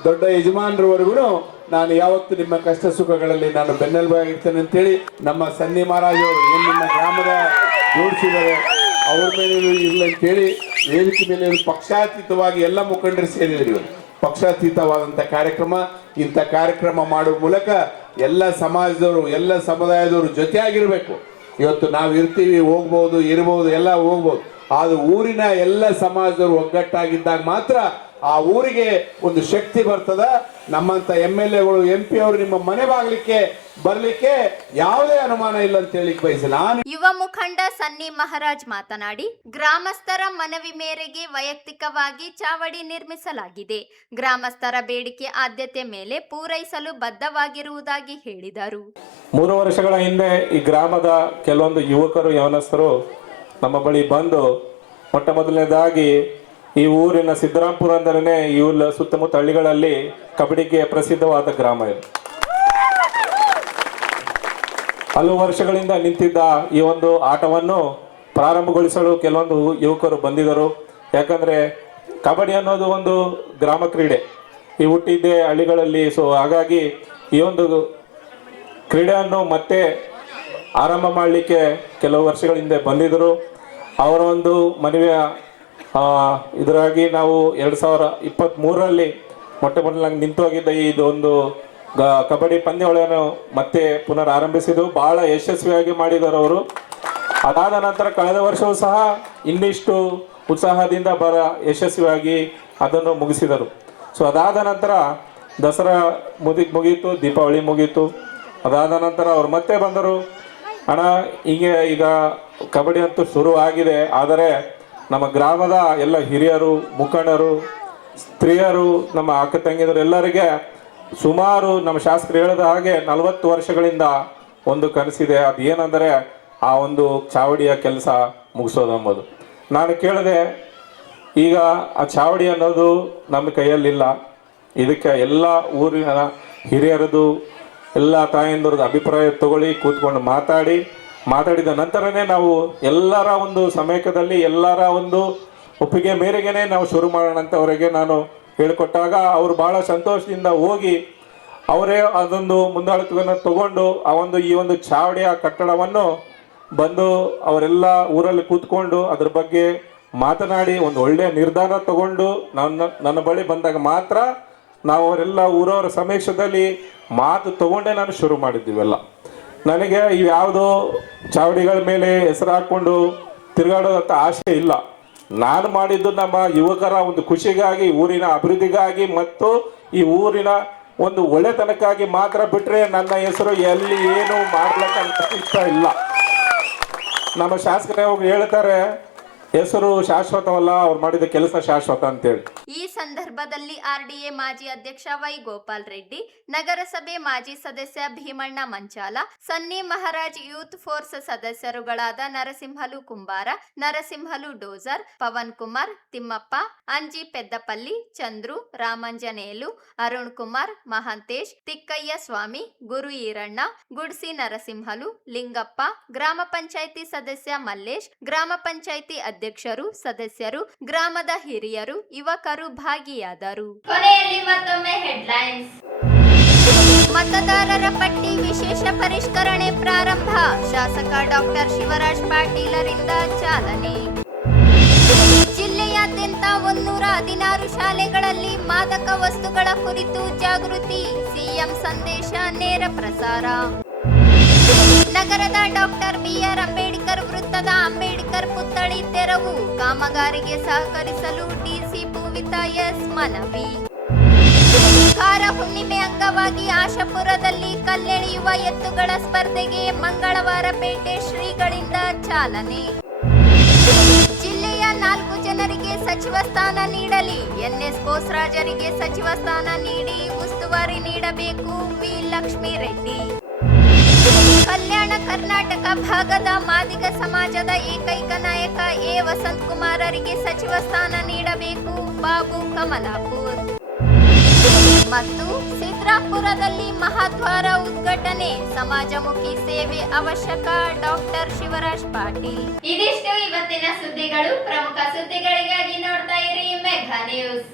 ದೊಡ್ಡ ಯಜಮಾನರವರೆಗೂ ನಾನು ಯಾವತ್ತು ನಿಮ್ಮ ಕಷ್ಟ ಸುಖಗಳಲ್ಲಿ ನಾನು ಬೆನ್ನೆಲುಬಾಗಿರ್ತೇನೆ ಅಂತೇಳಿ ನಮ್ಮ ಸನ್ನಿ ಮಹಾರಾಜರು ಏನು ನಿಮ್ಮ ಗ್ರಾಮದ ಜೋಡಿಸಿದ್ದಾರೆ ಅವ್ರ ಮೇಲೆ ಇಲ್ಲ ಅಂತೇಳಿ ವೇದಿಕೆ ಮೇಲೆ ಪಕ್ಷಾತೀತವಾಗಿ ಎಲ್ಲ ಮುಖಂಡರು ಸೇರಿದ್ರು. ಪಕ್ಷಾತೀತವಾದಂಥ ಕಾರ್ಯಕ್ರಮ, ಇಂಥ ಕಾರ್ಯಕ್ರಮ ಮಾಡುವ ಮೂಲಕ ಎಲ್ಲ ಸಮಾಜದವರು, ಎಲ್ಲ ಸಮುದಾಯದವರು ಜೊತೆಯಾಗಿರಬೇಕು. ಇವತ್ತು ನಾವು ಇರ್ತೀವಿ, ಹೋಗ್ಬೋದು, ಇರ್ಬೋದು, ಎಲ್ಲ ಹೋಗ್ಬೋದು. ಆದ್ರೆ ಊರಿನ ಎಲ್ಲ ಸಮಾಜದವರು ಒಗ್ಗಟ್ಟಾಗಿದ್ದಾಗ ಮಾತ್ರ ಆ ಊರಿಗೆ ಒಂದು ಶಕ್ತಿ ಬರ್ತದ. ನಮ್ಮಂತ MLAಗಳು, MP ಅವರು ನಿಮ್ಮ ಮನೆ ಬಾಗ್ಲಿಕ್ಕೆ ಬರ್ಲಿಕ್ಕೆ ಯಾವುದೇ ಅನುಮಾನ ಇಲ್ಲ ಅಂತ ಹೇಳಿ ಬಯಸಿ ನಾನು. ಯುವ ಮುಖಂಡ ಸನ್ನಿ ಮಹಾರಾಜ್ ಮಾತನಾಡಿ, ಗ್ರಾಮಸ್ಥರ ಮನವಿ ಮೇರೆಗೆ ವೈಯಕ್ತಿಕವಾಗಿ ಚಾವಡಿ ನಿರ್ಮಿಸಲಾಗಿದೆ. ಗ್ರಾಮಸ್ಥರ ಬೇಡಿಕೆ ಆದ್ಯತೆ ಮೇಲೆ ಪೂರೈಸಲು ಬದ್ಧವಾಗಿರುವುದಾಗಿ ಹೇಳಿದರು. 3 ವರ್ಷಗಳ ಹಿಂದೆ ಈ ಗ್ರಾಮದ ಕೆಲವೊಂದು ಯುವಕರು, ಯವನಸ್ಥರು ನಮ್ಮ ಬಳಿ ಬಂದು ಮೊಟ್ಟ ಮೊದಲನೇದಾಗಿ ಈ ಊರಿನ ಸಿದ್ದರಾಮಪುರ ಅಂದರೆ ಈ ಸುತ್ತಮುತ್ತ ಹಳ್ಳಿಗಳಲ್ಲಿ ಕಬಡ್ಡಿಗೆ ಪ್ರಸಿದ್ಧವಾದ ಗ್ರಾಮ ಇದು. ಹಲವು ವರ್ಷಗಳಿಂದ ನಿಂತಿದ್ದ ಈ ಒಂದು ಆಟವನ್ನು ಪ್ರಾರಂಭಗೊಳಿಸಲು ಕೆಲವೊಂದು ಯುವಕರು ಬಂದಿದ್ದರು. ಯಾಕಂದರೆ ಕಬಡ್ಡಿ ಅನ್ನೋದು ಒಂದು ಗ್ರಾಮ ಕ್ರೀಡೆ, ಈ ಹುಟ್ಟಿದ್ದೇ ಹಳ್ಳಿಗಳಲ್ಲಿ. ಸೊ ಹಾಗಾಗಿ ಈ ಒಂದು ಕ್ರೀಡೆಯನ್ನು ಮತ್ತೆ ಆರಂಭ ಮಾಡಲಿಕ್ಕೆ ಕೆಲವು ವರ್ಷಗಳ ಹಿಂದೆ ಬಂದಿದ್ದರು. ಅವರ ಒಂದು ಮನವಿಯ ಇದರಾಗಿ ನಾವು 2023ರಲ್ಲಿ ಮೊಟ್ಟ ಮೊದಲಾಗಿ ನಿಂತೋಗಿದ್ದ ಇದೊಂದು ಕಬಡ್ಡಿ ಪಂದ್ಯಾವಳಿಯನ್ನು ಮತ್ತೆ ಪುನರ್ ಆರಂಭಿಸಿದ್ದು ಬಹಳ ಯಶಸ್ವಿಯಾಗಿ ಮಾಡಿದರು ಅವರು. ಅದಾದ ನಂತರ ಕಳೆದ ವರ್ಷವೂ ಸಹ ಇನ್ನಿಷ್ಟು ಉತ್ಸಾಹದಿಂದ ಯಶಸ್ವಿಯಾಗಿ ಅದನ್ನು ಮುಗಿಸಿದರು. ಸೊ ಅದಾದ ನಂತರ ದಸರಾ ಮುಗೀತು, ದೀಪಾವಳಿ ಮುಗೀತು. ಅದಾದ ನಂತರ ಅವರು ಮತ್ತೆ ಬಂದರು. ಅಣ್ಣ ಈಗ ಕಬಡ್ಡಿ ಅಂತೂ ಶುರು ಆಗಿದೆ, ಆದರೆ ನಮ್ಮ ಗ್ರಾಮದ ಎಲ್ಲ ಹಿರಿಯರು, ಮುಖಂಡರು, ಸ್ತ್ರೀಯರು, ನಮ್ಮ ಅಕ್ಕ ತಂಗಿಯರು ಎಲ್ಲರಿಗೆ ಸುಮಾರು ನಮ್ಮ ಶಾಸಕರು ಹೇಳಿದ ಹಾಗೆ 40 ವರ್ಷಗಳಿಂದ ಒಂದು ಕನಸಿದೆ. ಅದು ಏನಂದರೆ ಆ ಒಂದು ಚಾವಡಿಯ ಕೆಲಸ ಮುಗಿಸೋದೆಂಬುದು. ನಾನು ಕೇಳಿದೆ, ಈಗ ಆ ಚಾವಡಿ ಅನ್ನೋದು ನಮ್ಮ ಕೈಯಲ್ಲಿಲ್ಲ. ಇದಕ್ಕೆ ಎಲ್ಲ ಊರಿನ ಹಿರಿಯರದು, ಎಲ್ಲ ತಾಯಂದಿರದ್ದು ಅಭಿಪ್ರಾಯ ತಗೊಳ್ಳಿ, ಕೂತ್ಕೊಂಡು ಮಾತಾಡಿದ ನಂತರನೇ ನಾವು ಎಲ್ಲರ ಒಂದು ಸಮಯದಲ್ಲಿ ಎಲ್ಲರ ಒಂದು ಒಪ್ಪಿಗೆ ಮೇರೆಗೆ ನಾವು ಶುರು ಮಾಡೋಣ ಅಂತ ಅವರಿಗೆ ನಾನು ಹೇಳಿಕೊಟ್ಟಾಗ ಅವರು ಭಾಳ ಸಂತೋಷದಿಂದ ಹೋಗಿ ಅವರೇ ಅದೊಂದು ಮುಂದಾಳತ್ವವನ್ನು ತಗೊಂಡು ಈ ಒಂದು ಚಾವಡಿಯ ಕಟ್ಟಡವನ್ನು ಬಂದು ಅವರೆಲ್ಲ ಊರಲ್ಲಿ ಕೂತ್ಕೊಂಡು ಅದ್ರ ಬಗ್ಗೆ ಮಾತನಾಡಿ ಒಂದು ಒಳ್ಳೆಯ ನಿರ್ಧಾರ ತಗೊಂಡು ನನ್ನ ಬಳಿ ಬಂದಾಗ ಮಾತ್ರ ನಾವು ಅವರೆಲ್ಲ ಊರವರ ಸಮೀಕ್ಷದಲ್ಲಿ ಮಾತು ತಗೊಂಡೇ ನಾನು ಶುರು ಮಾಡಿದ್ದೀವೆಲ್ಲ. ನನಗೆ ಯಾವುದೋ ಚಾವಡಿಗಳ ಮೇಲೆ ಹೆಸರು ಹಾಕ್ಕೊಂಡು ತಿರುಗಾಡೋದಂಥ ಆಸೆ ಇಲ್ಲ. ನಾನು ಮಾಡಿದ್ದು ನಮ್ಮ ಯುವಕರ ಒಂದು ಖುಷಿಗಾಗಿ, ಊರಿನ ಅಭಿವೃದ್ಧಿಗಾಗಿ ಮತ್ತು ಈ ಊರಿನ ಒಂದು ಒಳ್ಳೆತನಕ್ಕಾಗಿ ಮಾತ್ರ ಬಿಟ್ಟರೆ ನನ್ನ ಹೆಸರು ಎಲ್ಲಿ ಏನು ಮಾಡ್ಲಿಕ್ಕೆ ಇಷ್ಟ ಇಲ್ಲ. ನಮ್ಮ ಶಾಸಕರೇ ಹೋಗಿ ಹೇಳ್ತಾರೆ, ಹೆಸರು ಶಾಶ್ವತವಲ್ಲ, ಅವ್ರು ಮಾಡಿದ ಕೆಲಸ ಶಾಶ್ವತ ಅಂತೇಳಿ. ಈ ಸಂದರ್ಭದಲ್ಲಿ RDA ಮಾಜಿ ಅಧ್ಯಕ್ಷ ವೈ ಗೋಪಾಲ್ ರೆಡ್ಡಿ, ನಗರಸಭೆ ಮಾಜಿ ಸದಸ್ಯ ಭೀಮಣ್ಣ ಮಂಚಾಲ, ಸನ್ನಿ ಮಹಾರಾಜ್ ಯೂತ್ ಫೋರ್ಸ್ ಸದಸ್ಯರುಗಳಾದ ನರಸಿಂಹಲು ಕುಂಬಾರ, ನರಸಿಂಹಲು ಡೋಜರ್, ಪವನ್ ಕುಮಾರ್, ತಿಮ್ಮಪ್ಪ, ಅಂಜಿ ಪೆದ್ದಪಲ್ಲಿ, ಚಂದ್ರು, ರಾಮಂಜನೇಲು, ಅರುಣ್ ಕುಮಾರ್, ಮಹಾಂತೇಶ್, ತಿಕ್ಕಯ್ಯ ಸ್ವಾಮಿ, ಗುರು ಈರಣ್ಣ, ಗುಡ್ಸಿ ನರಸಿಂಹಲು, ಲಿಂಗಪ್ಪ, ಗ್ರಾಮ ಪಂಚಾಯಿತಿ ಸದಸ್ಯ ಮಲ್ಲೇಶ್, ಗ್ರಾಮ ಪಂಚಾಯಿತಿ ಅಧ್ಯಕ್ಷರು, ಸದಸ್ಯರು, ಗ್ರಾಮದ ಹಿರಿಯರು, ಯುವಕರು ಭಾಗಿಯಾದರು. ಕೊನೆಯಲ್ಲಿ ಮತ್ತೊಮ್ಮೆ ಹೆಡ್ಲೈನ್ಸ್. ಮತದಾರರ ಪಟ್ಟಿ ವಿಶೇಷ ಪರಿಷ್ಕರಣೆ ಪ್ರಾರಂಭ. ಶಾಸಕ ಡಾಕ್ಟರ್ ಶಿವರಾಜ್ ಪಾಟೀಲರಿಂದ ಚಾಲನೆ. ಜಿಲ್ಲೆಯಾದ್ಯಂತ 116 ಶಾಲೆಗಳಲ್ಲಿ ಮಾದಕ ವಸ್ತುಗಳ ಕುರಿತು ಜಾಗೃತಿ. ಸಿಎಂ ಸಂದೇಶ ನೇರ ಪ್ರಸಾರ. ನಗರದ ಡಾಕ್ಟರ್ BR ಅಂಬೇಡ್ಕರ್ ವೃತ್ತದ ಅಂಬೇಡ್ಕರ್ ಪುತ್ಥಳಿ ತೆರವು. ಕಾಮಗಾರಿಗೆ ಸಹಕರಿಸಲು DC ಪೂವಿತಾ ಎಸ್ ಮನವಿ. ಕಾರ ಹುಣ್ಣಿಮೆ ಅಂಗವಾಗಿ ಆಶಾಪುರದಲ್ಲಿ ಕಲ್ಲೆಳೆಯುವ ಎತ್ತುಗಳ ಸ್ಪರ್ಧೆಗೆ ಮಂಗಳವಾರ ಪೇಟೆ ಶ್ರೀಗಳಿಂದ ಚಾಲನೆ. ಜಿಲ್ಲೆಯ 4 ಜನರಿಗೆ ಸಚಿವ ಸ್ಥಾನ ನೀಡಲಿ. NS ಬೋಸರಾಜರಿಗೆ ಸಚಿವ ಸ್ಥಾನ ನೀಡಿ ಉಸ್ತುವಾರಿ ನೀಡಬೇಕು. ವಿ ಲಕ್ಷ್ಮೀ ರೆಡ್ಡಿ. ಕಲ್ಯಾಣ ಕರ್ನಾಟಕ ಭಾಗದ ಮಾದಿಗ ಸಮಾಜದ ಏಕೈಕ ನಾಯಕ A ವಸಂತ್ ಕುಮಾರರಿಗೆ ಸಚಿವ ಸ್ಥಾನ ನೀಡಬೇಕು. ಬಾಬು ಕಮಲಾಪುರ್. ಮತ್ತು ಸಿದ್ರಾಪುರದಲ್ಲಿ ಮಹಾದ್ವಾರ ಉದ್ಘಾಟನೆ, ಸಮಾಜಮುಖಿ ಸೇವೆ ಅವಶ್ಯಕ, ಡಾಕ್ಟರ್ ಶಿವರಾಜ್ ಪಾಟೀಲ್. ಇದಿಷ್ಟು ಇವತ್ತಿನ ಸುದ್ದಿಗಳು. ಪ್ರಮುಖ ಸುದ್ದಿಗಳಿಗಾಗಿ ನೋಡ್ತಾ ಇರಿ ಮೆಘಾ ನ್ಯೂಸ್.